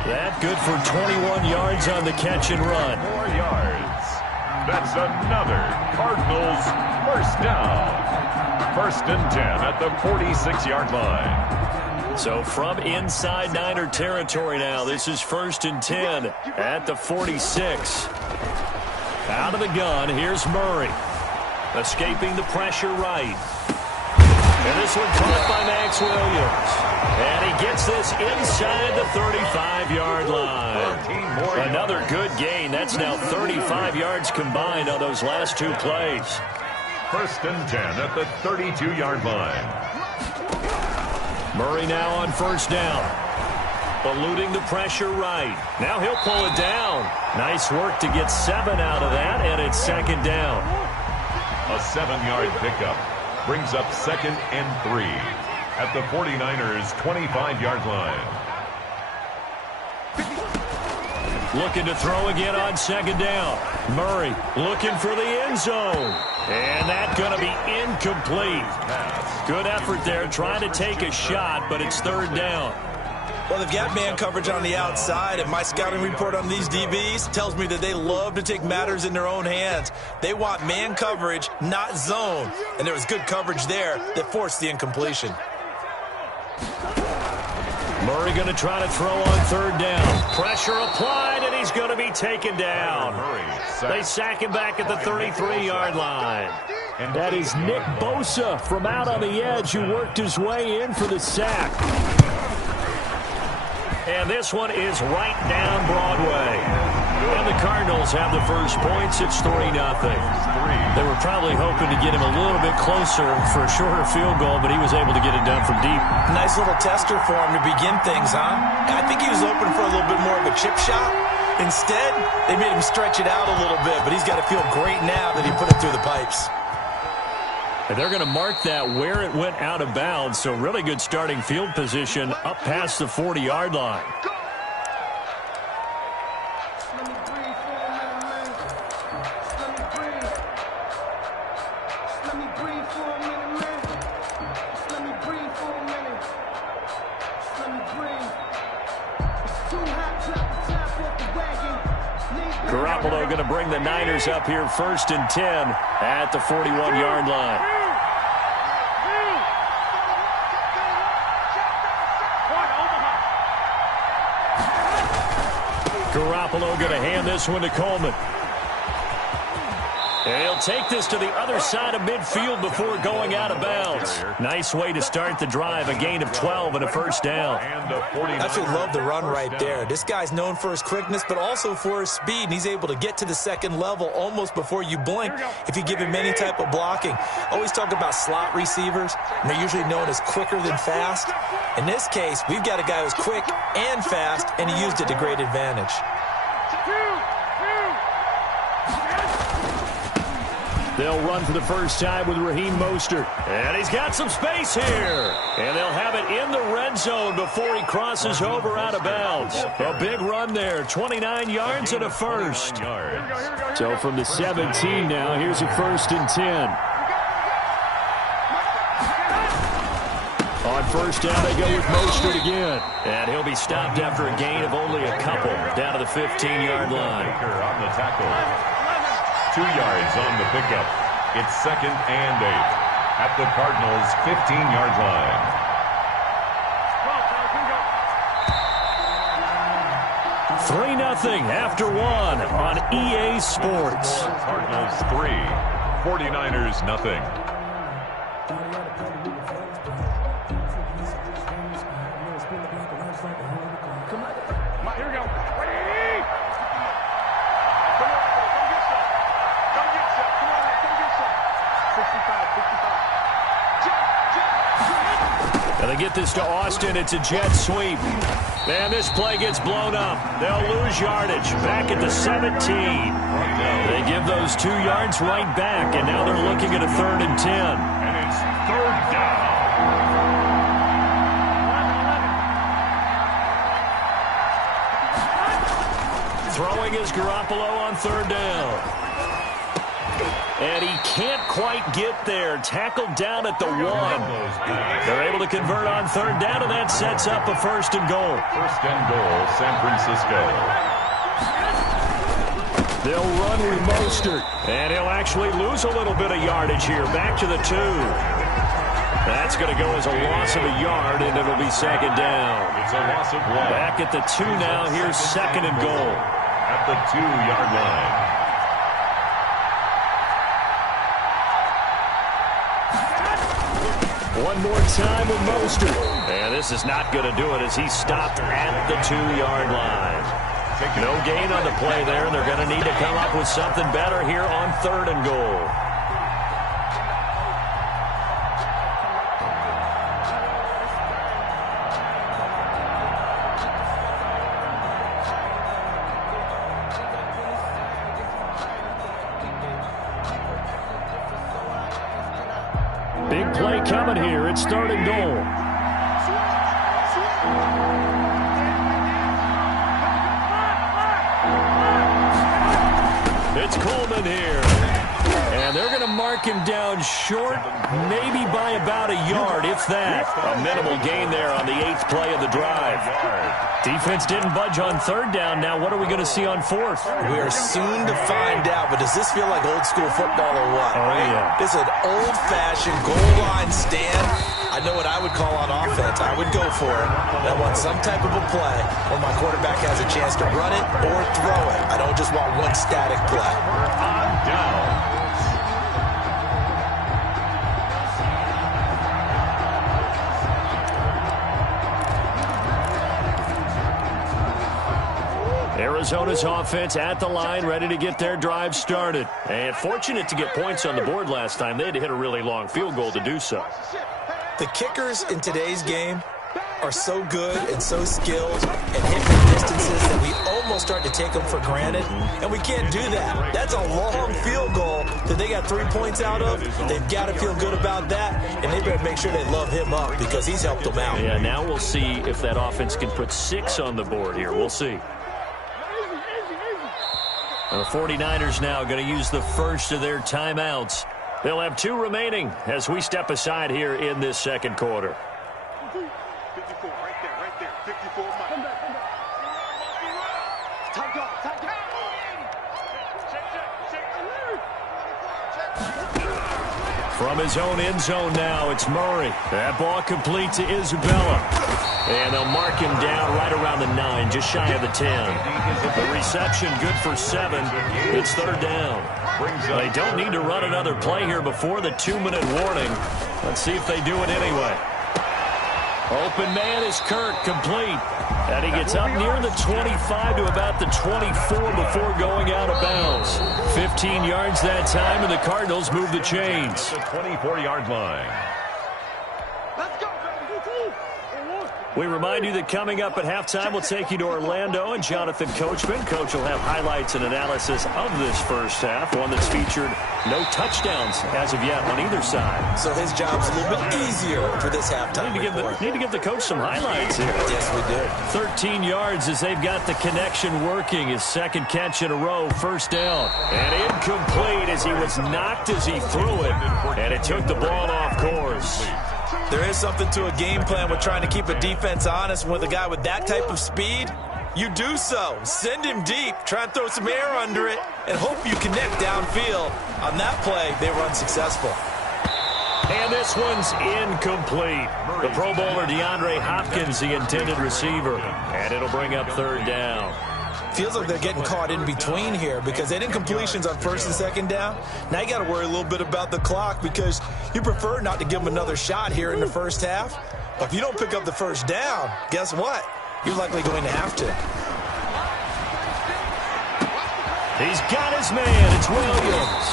That good for 21 yards on the catch and run. 4 yards. That's another Cardinals 1st down. 1st and 10 at the 46-yard line. So from inside Niner territory now, this is 1st and 10 at the 46. Out of the gun, here's Murray. Escaping the pressure right. And this one caught by Max Williams. And he gets this inside the 35-yard line. Another good gain. That's now 35 yards combined on those last 2 plays. First and 10 at the 32-yard line. Murray now on first down. Eluding the pressure right. Now he'll pull it down. Nice work to get 7 out of that, and it's second down. A 7-yard pickup brings up second and 3 at the 49ers' 25-yard line. Looking to throw again on second down. Murray looking for the end zone. And that's going to be incomplete. Good effort there trying to take a shot, but it's third down. Well, they've got man coverage on the outside, and my scouting report on these DBs tells me that they love to take matters in their own hands. They want man coverage, not zone. And there was good coverage there that forced the incompletion. Murray going to try to throw on third down. Pressure applied, and he's going to be taken down. They sack him back at the 33-yard line. And that is Nick Bosa from out on the edge who worked his way in for the sack. And this one is right down Broadway. And the Cardinals have the first points. It's 3-0. They were probably hoping to get him a little bit closer for a shorter field goal, but he was able to get it done from deep. Nice little tester for him to begin things, huh? I think he was open for a little bit more of a chip shot. Instead, they made him stretch it out a little bit, but he's got to feel great now that he put it through the pipes. And they're going to mark that where it went out of bounds, so really good starting field position up past the 40-yard line. Garoppolo going to bring the Niners up here first and 10 at the 41-yard line. Garoppolo going to hand this one to Coleman. And he'll take this to the other side of midfield before going out of bounds. Nice way to start the drive. A gain of 12 and a first down. Absolutely love the run right there. This guy's known for his quickness, but also for his speed. And he's able to get to the second level almost before you blink if you give him any type of blocking. Always talk about slot receivers, and they're usually known as quicker than fast. In this case, we've got a guy who's quick and fast, and he used it to great advantage. They'll run for the first time with Raheem Mostert. And he's got some space here. And they'll have it in the red zone before he crosses over out of bounds. A big run there, 29 yards and a first. So from the 17 now, here's a first and 10. On first down, they go with Mostert again. And he'll be stopped after a gain of only a couple down to the 15-yard line. On the tackle. 2 yards on the pickup. It's second and 8 at the Cardinals' 15-yard line. 3-0 after one on EA Sports. Cardinals 3, 49ers nothing. Here we go. And they get this to Austin. It's a jet sweep. And this play gets blown up. They'll lose yardage back at the 17. They give those 2 yards right back, and now they're looking at a 3rd and 10. And it's third down. Throwing is Garoppolo on third down. And he can't quite get there. Tackled down at the 1. They're able to convert on third down, and that sets up a first and goal. First and goal, San Francisco. They'll run with Mostert. And he'll actually lose a little bit of yardage here. Back to the 2. That's going to go as a loss of a yard, and it'll be second down. It's a loss of 1. Back at the 2 now. Here's second and goal. At the 2-yard line. One more time with Mostert. And this is not going to do it as he's stopped at the 2-yard line. No gain on the play there, and they're going to need to come up with something better here on third and goal. Big play coming here. It's 3rd and goal. It's Coleman here. And they're going to mark him down short, maybe by about a yard, if that. A minimal gain there on the 8th play of the drive. Defense didn't budge on 3rd down. Now what are we going to see on 4th? We are soon to find out, but does this feel like old school football or what? Oh, right? Yeah. This is an old-fashioned goal line stand. I know what I would call on offense. I would go for it. I want some type of a play where my quarterback has a chance to run it or throw it. I don't just want one static play. On down. Arizona's offense at the line, ready to get their drive started. And fortunate to get points on the board last time. They had to hit a really long field goal to do so. The kickers in today's game are so good and so skilled and hit the distances that we almost start to take them for granted, and we can't do that. That's a long field goal that they got 3 points out of. They've got to feel good about that, and they better make sure they love him up because he's helped them out. Yeah, now we'll see if that offense can put 6 on the board here. We'll see. And the 49ers now going to use the first of their timeouts. They'll have 2 remaining as we step aside here in this second quarter. 54, right there, 54. Come back. Tight guard. From his own end zone now, it's Murray. That ball complete to Isabella. And they'll mark him down right around the 9, just shy of the 10. The reception good for 7. It's 3rd down. They don't need to run another play here before the 2-minute warning. Let's see if they do it anyway. Open man is Kirk, complete. And he gets up near the 25 to about the 24 before going out of bounds. 15 yards that time, and the Cardinals move the chains. The 24-yard line. Let's go, baby. We remind you that coming up at halftime, we'll take you to Orlando and Jonathan Coachman. Coach will have highlights and analysis of this first half, one that's featured no touchdowns as of yet on either side. So his job's a little bit easier for this halftime. Need to give the coach some highlights here. Yes, we do. 13 yards as they've got the connection working. His second catch in a row, 1st down. And incomplete as he was knocked as he threw it. And it took the ball off course. There is something to a game plan with trying to keep a defense honest. With a guy with that type of speed, you do so. Send him deep, try and throw some air under it, and hope you connect downfield. On that play, they were unsuccessful. And this one's incomplete. The Pro Bowler DeAndre Hopkins, the intended receiver. And it'll bring up 3rd down. Feels like they're getting caught in between here because they did incompletions on 1st and 2nd down. Now you got to worry a little bit about the clock because you prefer not to give them another shot here in the first half. But if you don't pick up the 1st down, guess what? You're likely going to have to. He's got his man. It's Williams.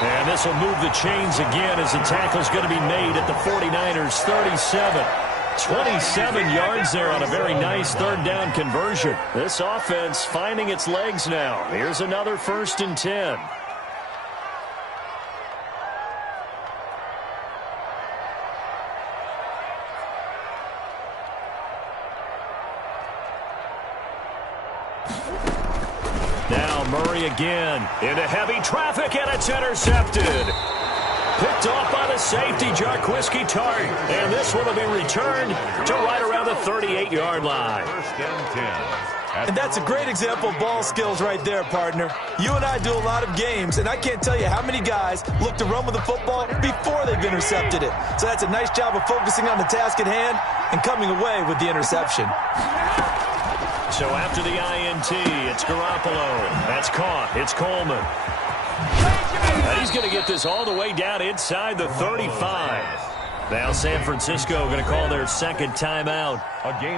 And this will move the chains again as the tackle's going to be made at the 49ers 37. 27 yards there on a very nice 3rd down conversion. This offense finding its legs now. Here's another 1st and 10. Now Murray again into heavy traffic, and it's intercepted. Picked off by the safety, Jarquiski Tart. And this one will be returned to right around the 38-yard line. 1st and 10. And that's a great example of ball skills right there, partner. You and I do a lot of games, and I can't tell you how many guys look to run with the football before they've intercepted it. So that's a nice job of focusing on the task at hand and coming away with the interception. So after the INT, it's Garoppolo. That's caught. It's Coleman. And he's going to get this all the way down inside the 35. Now San Francisco going to call their 2nd timeout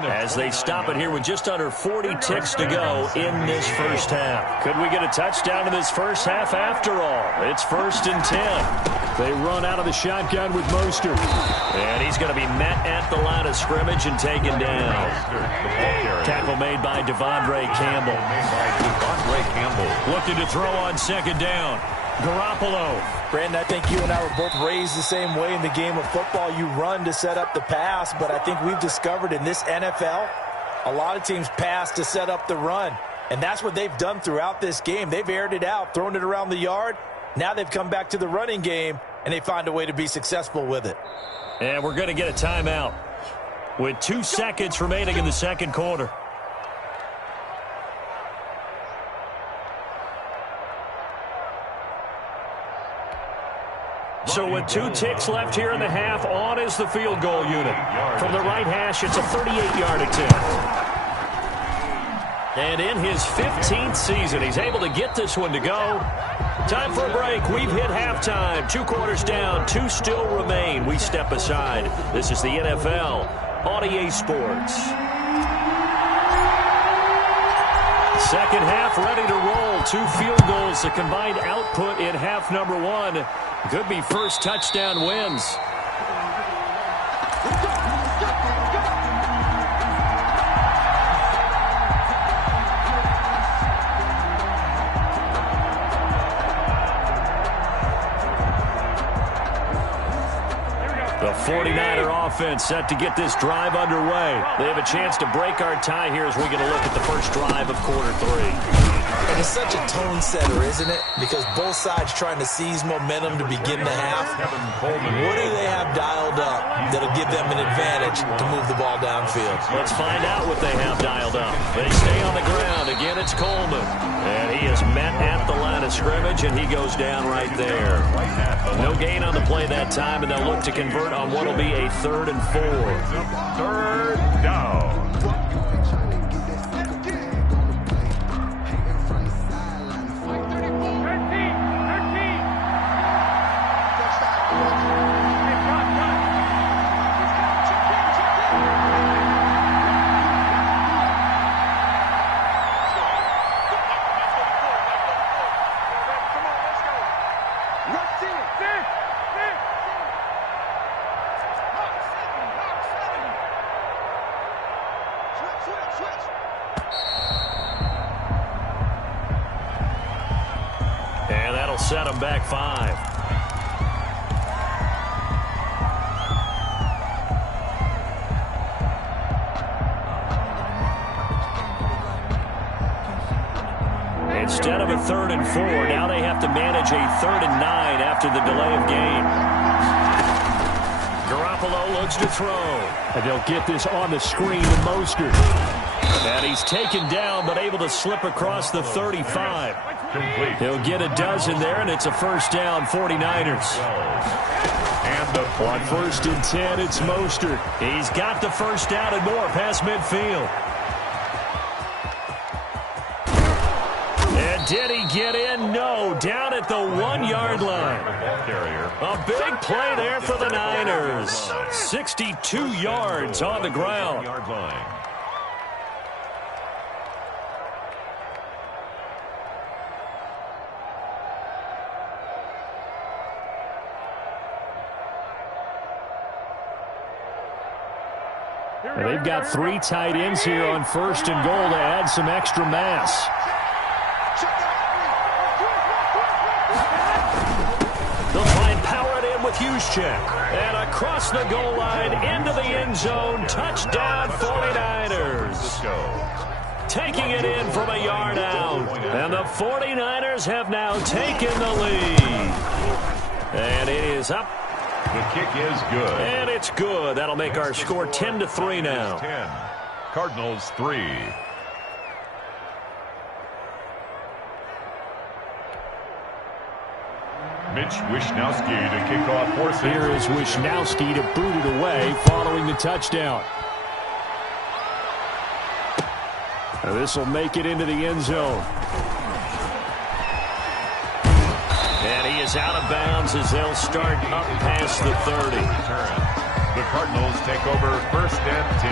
as they stop it here with just under 40 ticks to go in this first half. Could we get a touchdown in this first half after all? It's 1st and 10. They run out of the shotgun with Mostert. And he's going to be met at the line of scrimmage and taken down. Tackle made by Devondre Campbell. Looking to throw on second down. Garoppolo. Brandon, I think you and I were both raised the same way in the game of football. You run to set up the pass, but I think we've discovered in this NFL, a lot of teams pass to set up the run. And that's what they've done throughout this game. They've aired it out, thrown it around the yard. Now they've come back to the running game, and they find a way to be successful with it. And we're going to get a timeout with 2 seconds remaining in the second quarter. So with 2 ticks left here in the half, on is the field goal unit. From the right hash, it's a 38-yard attempt. And in his 15th season, he's able to get this one to go. Time for a break. We've hit halftime. 2 quarters down. 2 still remain. We step aside. This is the NFL on EA Sports. Second half ready to roll. 2 field goals. The combined output in half number 1. Could be first touchdown wins. The 49er offense set to get this drive underway. They have a chance to break our tie here as we get a look at the first drive of quarter 3. And it's such a tone setter, isn't it? Because both sides trying to seize momentum to begin the half. What do they have dialed up that'll give them an advantage to move the ball downfield? Let's find out what they have dialed up. They stay on the ground. Again, it's Coleman. And he is met at the line of scrimmage, and he goes down right there. No gain on the play that time, and they'll look to convert on what will be a 3rd and 4. 3rd down. And that'll set them back 5. Instead of a 3rd and 4, now they have to manage a 3rd and 9 after the delay of game. Garoppolo looks to throw. And they'll get this on the screen to Mostert. And he's taken down, but able to slip across the 35. He'll get a dozen there, and it's a first down, 49ers. And on 1st and 10, it's Mostert. He's got the first down and more past midfield. And did he get in? No, down at the 1-yard line. A big play there for the Niners. 62 yards on the ground. And they've got 3 tight ends here on 1st and goal to add some extra mass. They'll try and power it in with Juszczyk. And across the goal line into the end zone. Touchdown 49ers. Taking it in from a yard out. And the 49ers have now taken the lead. And it is up. The kick is good. And it's good. That'll make our score 10-3 now. 10. Cardinals 3. Mitch Wishnowsky to kick off for St. Here is Wishnowsky to boot it away following the touchdown. Now this will make it into the end zone. And he is out of bounds as they'll start up past the 30. The Cardinals take over 1st and 10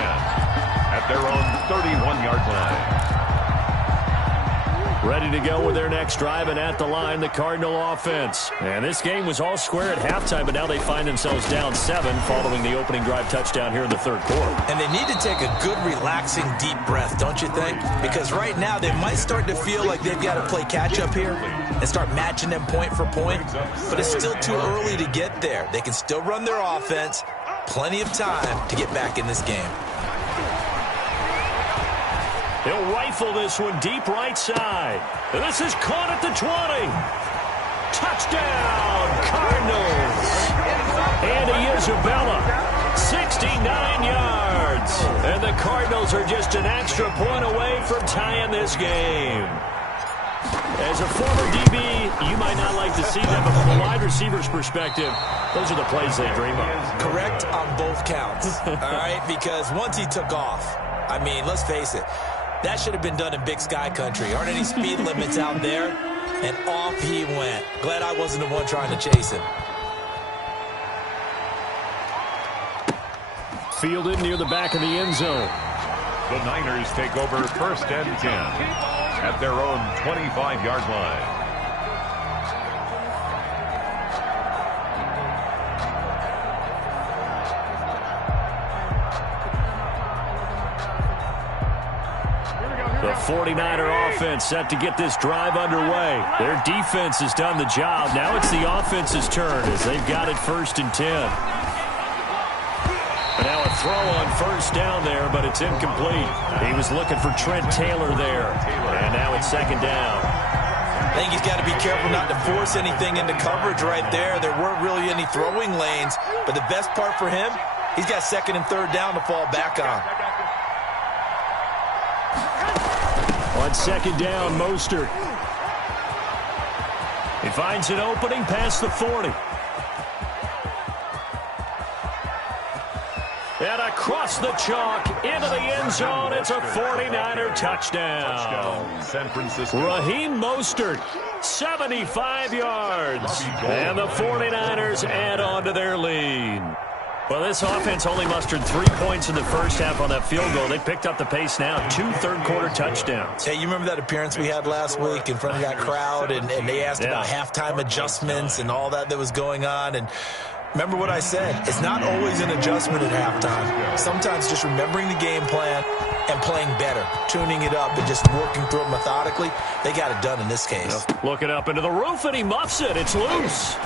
at their own 31-yard line. Ready to go with their next drive, and at the line, the Cardinal offense. And this game was all square at halftime, but now they find themselves down 7 following the opening drive touchdown here in the third quarter. And they need to take a good, relaxing, deep breath, don't you think? Because right now they might start to feel like they've got to play catch-up here and start matching them point for point. But it's still too early to get there. They can still run their offense. Plenty of time to get back in this game. He'll rifle this one deep right side. And this is caught at the 20. Touchdown, Cardinals. Andy Isabella, 69 yards. And the Cardinals are just an extra point away from tying this game. As a former DB, you might not like to see that, but from a wide receiver's perspective, those are the plays they dream of. Correct on both counts, all right? Because once he took off, I mean, let's face it, that should have been done in Big Sky Country. Aren't any speed limits out there? And off he went. Glad I wasn't the one trying to chase him. Fielded near the back of the end zone. The Niners take over 1st and 10 at their own 25-yard line. The 49er offense set to get this drive underway. Their defense has done the job. Now it's the offense's turn as they've got it 1st and 10. And now a throw on 1st down there, but it's incomplete. He was looking for Trent Taylor there. And now it's 2nd down. I think he's got to be careful not to force anything into coverage right there. There weren't really any throwing lanes. But the best part for him, he's got 2nd and 3rd down to fall back on. On 2nd down, Mostert. He finds an opening past the 40. And across the chalk into the end zone, it's a 49er touchdown. San Francisco. Raheem Mostert, 75 yards. And the 49ers add on to their lead. Well, this offense only mustered 3 points in the first half on that field goal. They picked up the pace now, 2 third-quarter touchdowns. Hey, you remember that appearance we had last week in front of that crowd, and they asked about halftime adjustments and all that was going on, and remember what I said. It's not always an adjustment at halftime. Sometimes just remembering the game plan and playing better, tuning it up and just working through it methodically. They got it done in this case. Looking up into the roof, and he muffs it. It's loose.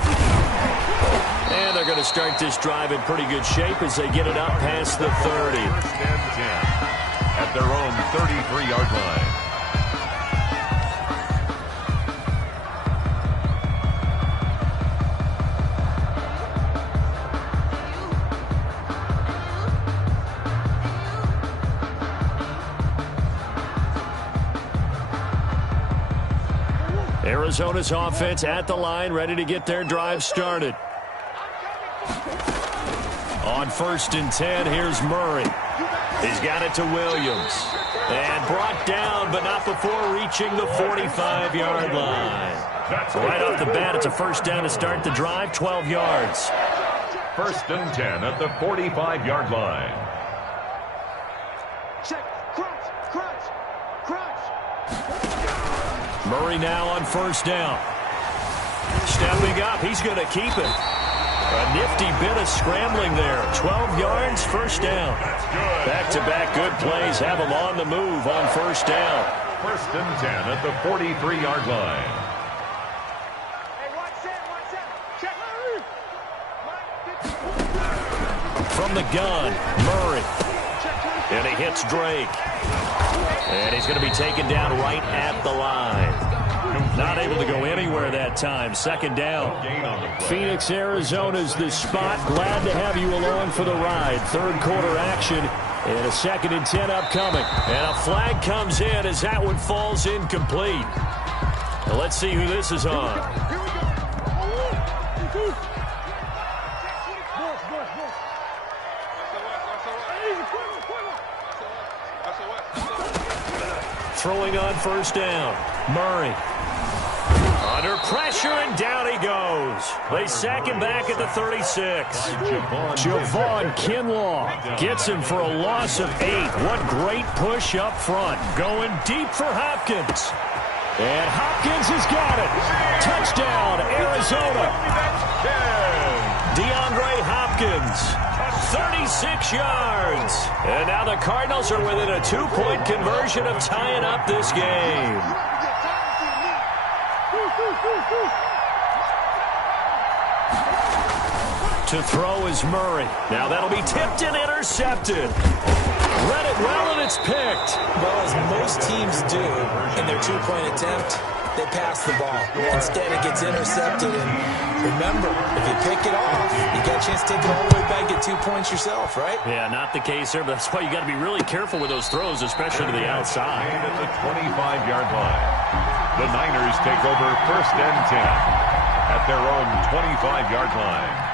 And they're going to start this drive in pretty good shape as they get it up past the 30. 1st and 10 at their own 33-yard line. Arizona's offense at the line, ready to get their drive started. On 1st and 10, here's Murray. He's got it to Williams. And brought down, but not before reaching the 45-yard line. Right off the bat, it's a 1st down to start the drive, 12 yards. 1st and 10 at the 45-yard line. Check. Crunch. Murray now on 1st down. Stepping up, he's going to keep it. A nifty bit of scrambling there. 12 yards, 1st down. Back-to-back good plays have him on the move on 1st down. 1st and 10 at the 43-yard line. Hey, watch that. Check. From the gun, Murray. And he hits Drake. And he's going to be taken down right at the line. Not able to go anywhere that time. 2nd down. Phoenix, Arizona's the spot. Glad to have you along for the ride. 3rd quarter action. And a 2nd and 10 upcoming. And a flag comes in as that one falls incomplete. Now let's see who this is on. Throwing on 1st down. Murray. Under pressure, and down he goes. They sack him back at the 36. Javon Kinlaw gets him for a loss of 8. What great push up front. Going deep for Hopkins. And Hopkins has got it. Touchdown, Arizona. DeAndre Hopkins, 36 yards. And now the Cardinals are within a 2-point conversion of tying up this game. To throw is Murray. Now that'll be tipped and intercepted. Read it well, and it's picked. Well, as most teams do in their 2-point attempt, they pass the ball. Instead, it gets intercepted. And remember, if you pick it off, you got a chance to take it all the way back and get 2 points yourself, right? Yeah, not the case there, but that's why you got to be really careful with those throws, especially to the outside. At the 25-yard line, the Niners take over 1st and 10 at their own 25-yard line.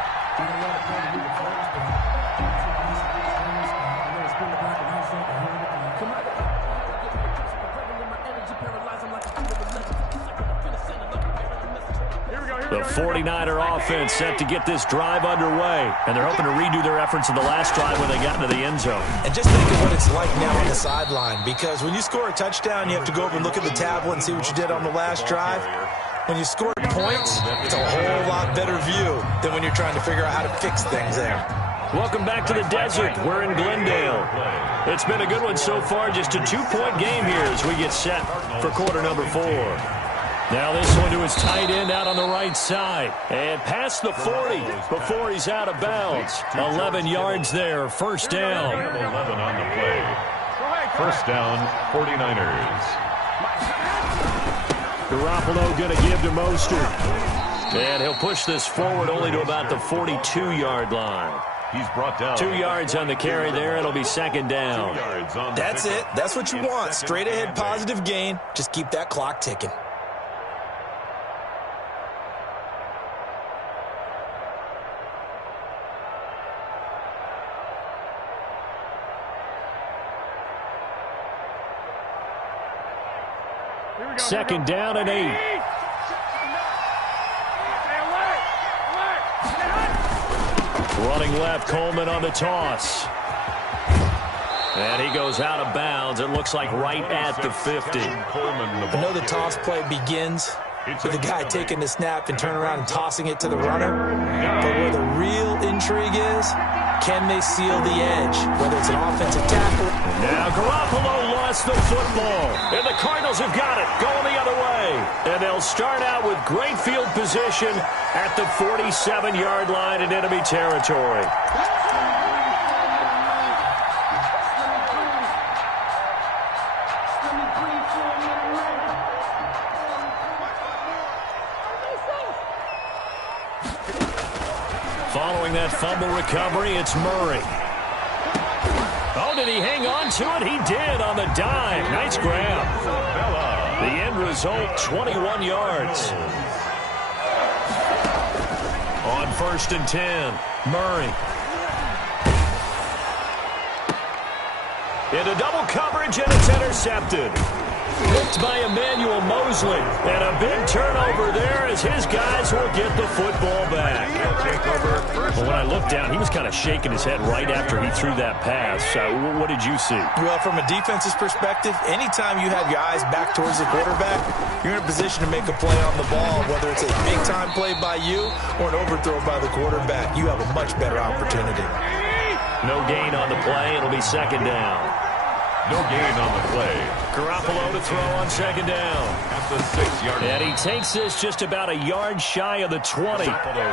The 49er offense set to get this drive underway, and they're hoping to redo their efforts in the last drive when they got into the end zone. And just think of what it's like now on the sideline, because when you score a touchdown, you have to go over and look at the tablet and see what you did on the last drive. When you scored points, it's a whole lot better view than when you're trying to figure out how to fix things there. Welcome back to the desert. We're in Glendale. It's been a good one so far, just a 2-point game here as we get set for quarter number 4. Now this one to his tight end out on the right side. And past the 40 before he's out of bounds. 11 yards there, 1st down. 11 on the play. 1st down, 49ers. Garoppolo going to give to Mostert. And he'll push this forward only to about the 42-yard line. He's brought down. 2 yards on the carry there. It'll be 2nd down. That's it. That's what you want. Straight ahead, positive gain. Just keep that clock ticking. Second down and 8. Running left, Coleman on the toss. And he goes out of bounds. It looks like right at the 50. I know the toss play begins with the guy taking the snap and turning around and tossing it to the runner. But where the real intrigue is, can they seal the edge, whether it's an offensive tackle? Now Garoppolo lost the football, and the Cardinals have got it, going the other way. And they'll start out with great field position at the 47-yard line in enemy territory. Following that fumble recovery, it's Murray. Oh, did he hang on to it? He did on the dive. Nice grab. The end result, 21 yards. On 1st and 10, Murray. Into double coverage, and it's intercepted. Picked by Emmanuel Mosley. And a big turnover there as his guys will get the football back. Well, when I looked down, he was kind of shaking his head right after he threw that pass. What did you see? Well, from a defense's perspective, anytime you have your eyes back towards the quarterback, you're in a position to make a play on the ball, whether it's a big-time play by you or an overthrow by the quarterback. You have a much better opportunity. No gain on the play. It'll be 2nd down. No gain on the play. Garoppolo to throw on 2nd down. At the 6-yard line. And he takes this just about a yard shy of the 20.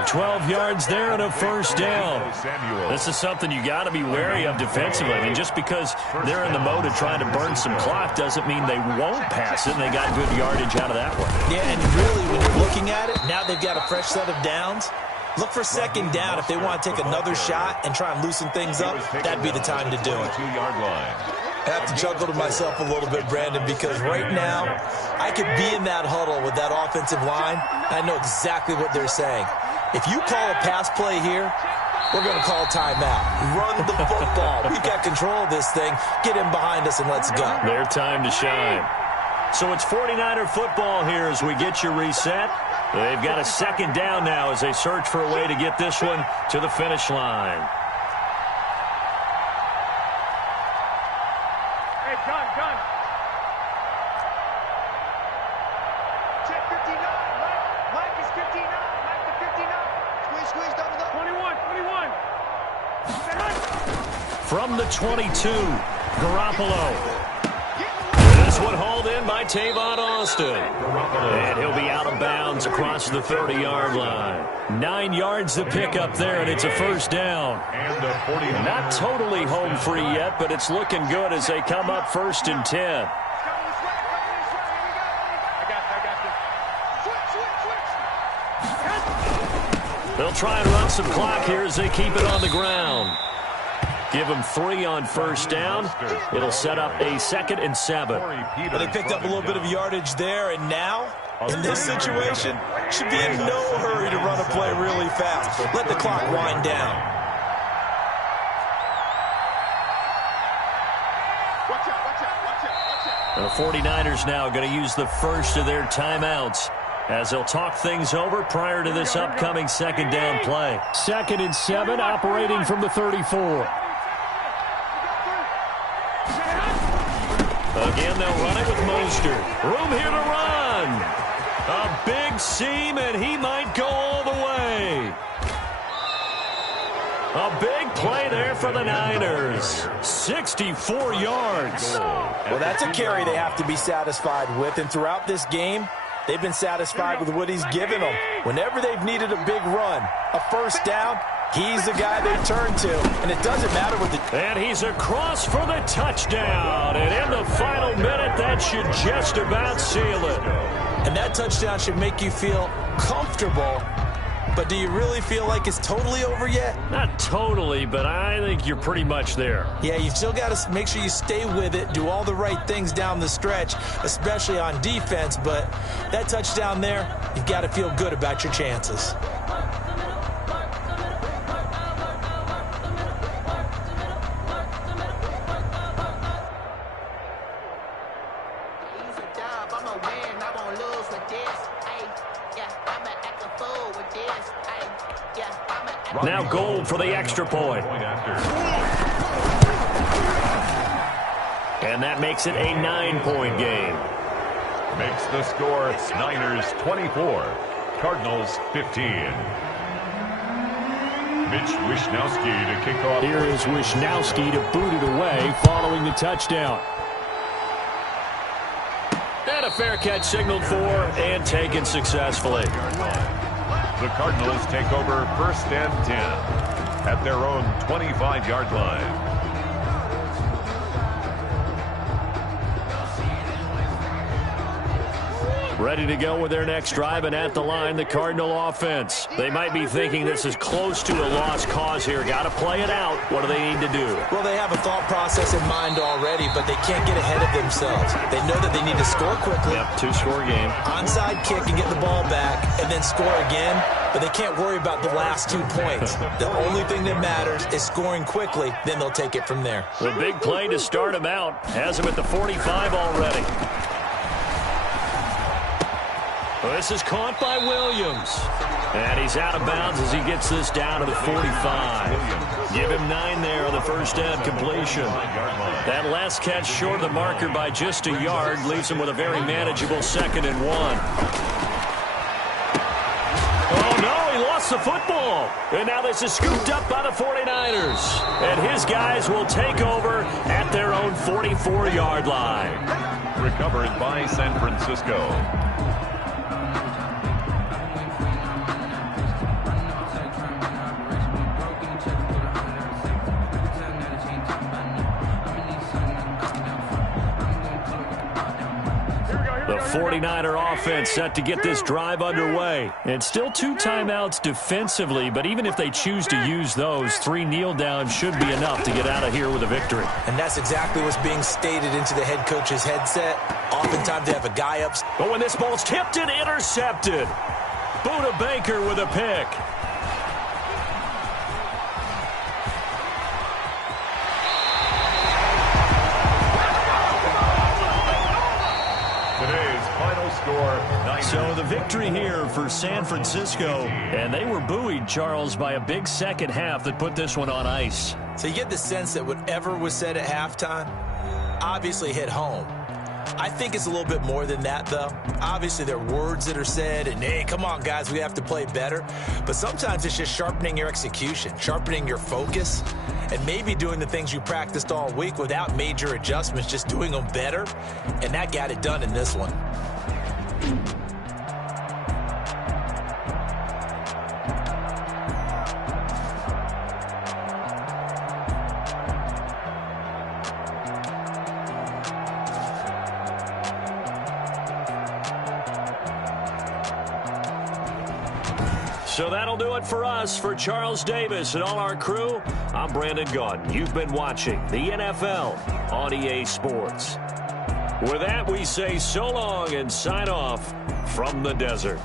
12 yards there and a 1st down. This is something you got to be wary of defensively. I mean, just because they're in the mode of trying to burn some clock doesn't mean they won't pass it, and they got good yardage out of that one. Yeah, and really, when you're looking at it, now they've got a fresh set of downs. Look for 2nd down if they want to take another shot and try and loosen things up. That'd be the time to do it. 2-yard line. I have to chuckle to myself a little bit, Brandon, because right now I could be in that huddle with that offensive line. I know exactly what they're saying. If you call a pass play here, we're going to call timeout. Run the football. We've got control of this thing. Get in behind us and let's go. Their time to shine. So it's 49er football here as we get you reset. They've got a 2nd down now as they search for a way to get this one to the finish line. Mike is 59. Mike to 59. Squeeze, double up. 21. From the 22, Garoppolo. This one hauled in by Tavon Austin. And he'll be out of bounds across the 30-yard line. 9 yards to pick up there, and it's a first down. Not totally home free yet, but it's looking good as they come up 1st and 10. They'll try and run some clock here as they keep it on the ground. Give them 3 on first down. It'll set up a 2nd and 7. But they picked up a little bit of yardage there, and now, in this situation, should be in no hurry to run a play really fast. Let the clock wind down. The 49ers now going to use the first of their timeouts as they'll talk things over prior to this upcoming 2nd down play. 2nd and 7, operating from the 34. Again, they'll run it with Mostert. Room here to run. A big seam, and he might go all the way. A big play there for the Niners. 64 yards. Well, that's a carry they have to be satisfied with, and throughout this game, they've been satisfied with what he's given them. Whenever they've needed a big run, a first down, he's the guy they turn to, and it doesn't matter what the... And he's across for the touchdown. And in the final minute, that should just about seal it. And that touchdown should make you feel comfortable. But do you really feel like it's totally over yet? Not totally, but I think you're pretty much there. Yeah, you've still got to make sure you stay with it, do all the right things down the stretch, especially on defense. But that touchdown there, you've got to feel good about your chances. Now Gold for the extra point. And that makes it a 9-point game. Makes the score Niners 24, Cardinals 15. Mitch Wishnowsky to kick off. Here is Wishnowsky to boot it away following the touchdown. And a fair catch signaled for and taken successfully. The Cardinals take over 1st and 10 at their own 25-yard line. Ready to go with their next drive, and at the line, the Cardinal offense. They might be thinking this is close to a lost cause here. Got to play it out. What do they need to do? Well, they have a thought process in mind already, but they can't get ahead of themselves. They know that they need to score quickly. Yep, 2-score game. Onside kick and get the ball back, and then score again. But they can't worry about the last 2 points. The only thing that matters is scoring quickly. Then they'll take it from there. The big play to start him out has him at the 45 already. This is caught by Williams. And he's out of bounds as he gets this down to the 45. Give him 9 there on the first down completion. That last catch short of the marker by just a yard leaves him with a very manageable 2nd and 1. Oh, no, he lost the football. And now this is scooped up by the 49ers. And his guys will take over at their own 44-yard line. Recovered by San Francisco. The 49er offense set to get this drive underway. And still 2 timeouts defensively, but even if they choose to use those, 3 kneel downs should be enough to get out of here with a victory. And that's exactly what's being stated into the head coach's headset. Oftentimes they have a guy up. But when this ball's tipped and intercepted, Buda Baker with a pick. So the victory here for San Francisco, and they were buoyed, Charles, by a big second half that put this one on ice. So you get the sense that whatever was said at halftime obviously hit home. I think it's a little bit more than that, though. Obviously, there are words that are said, and, hey, come on, guys, we have to play better. But sometimes it's just sharpening your execution, sharpening your focus, and maybe doing the things you practiced all week without major adjustments, just doing them better. And that got it done in this one. So that'll do it for us. For Charles Davis and all our crew, I'm Brandon Gaudin. You've been watching the NFL on EA Sports. With that, we say so long and sign off from the desert.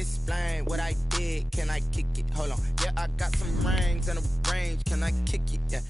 explain what I did. Can I kick it? Hold on. Yeah, I got some rings and a range. Can I kick it? Yeah.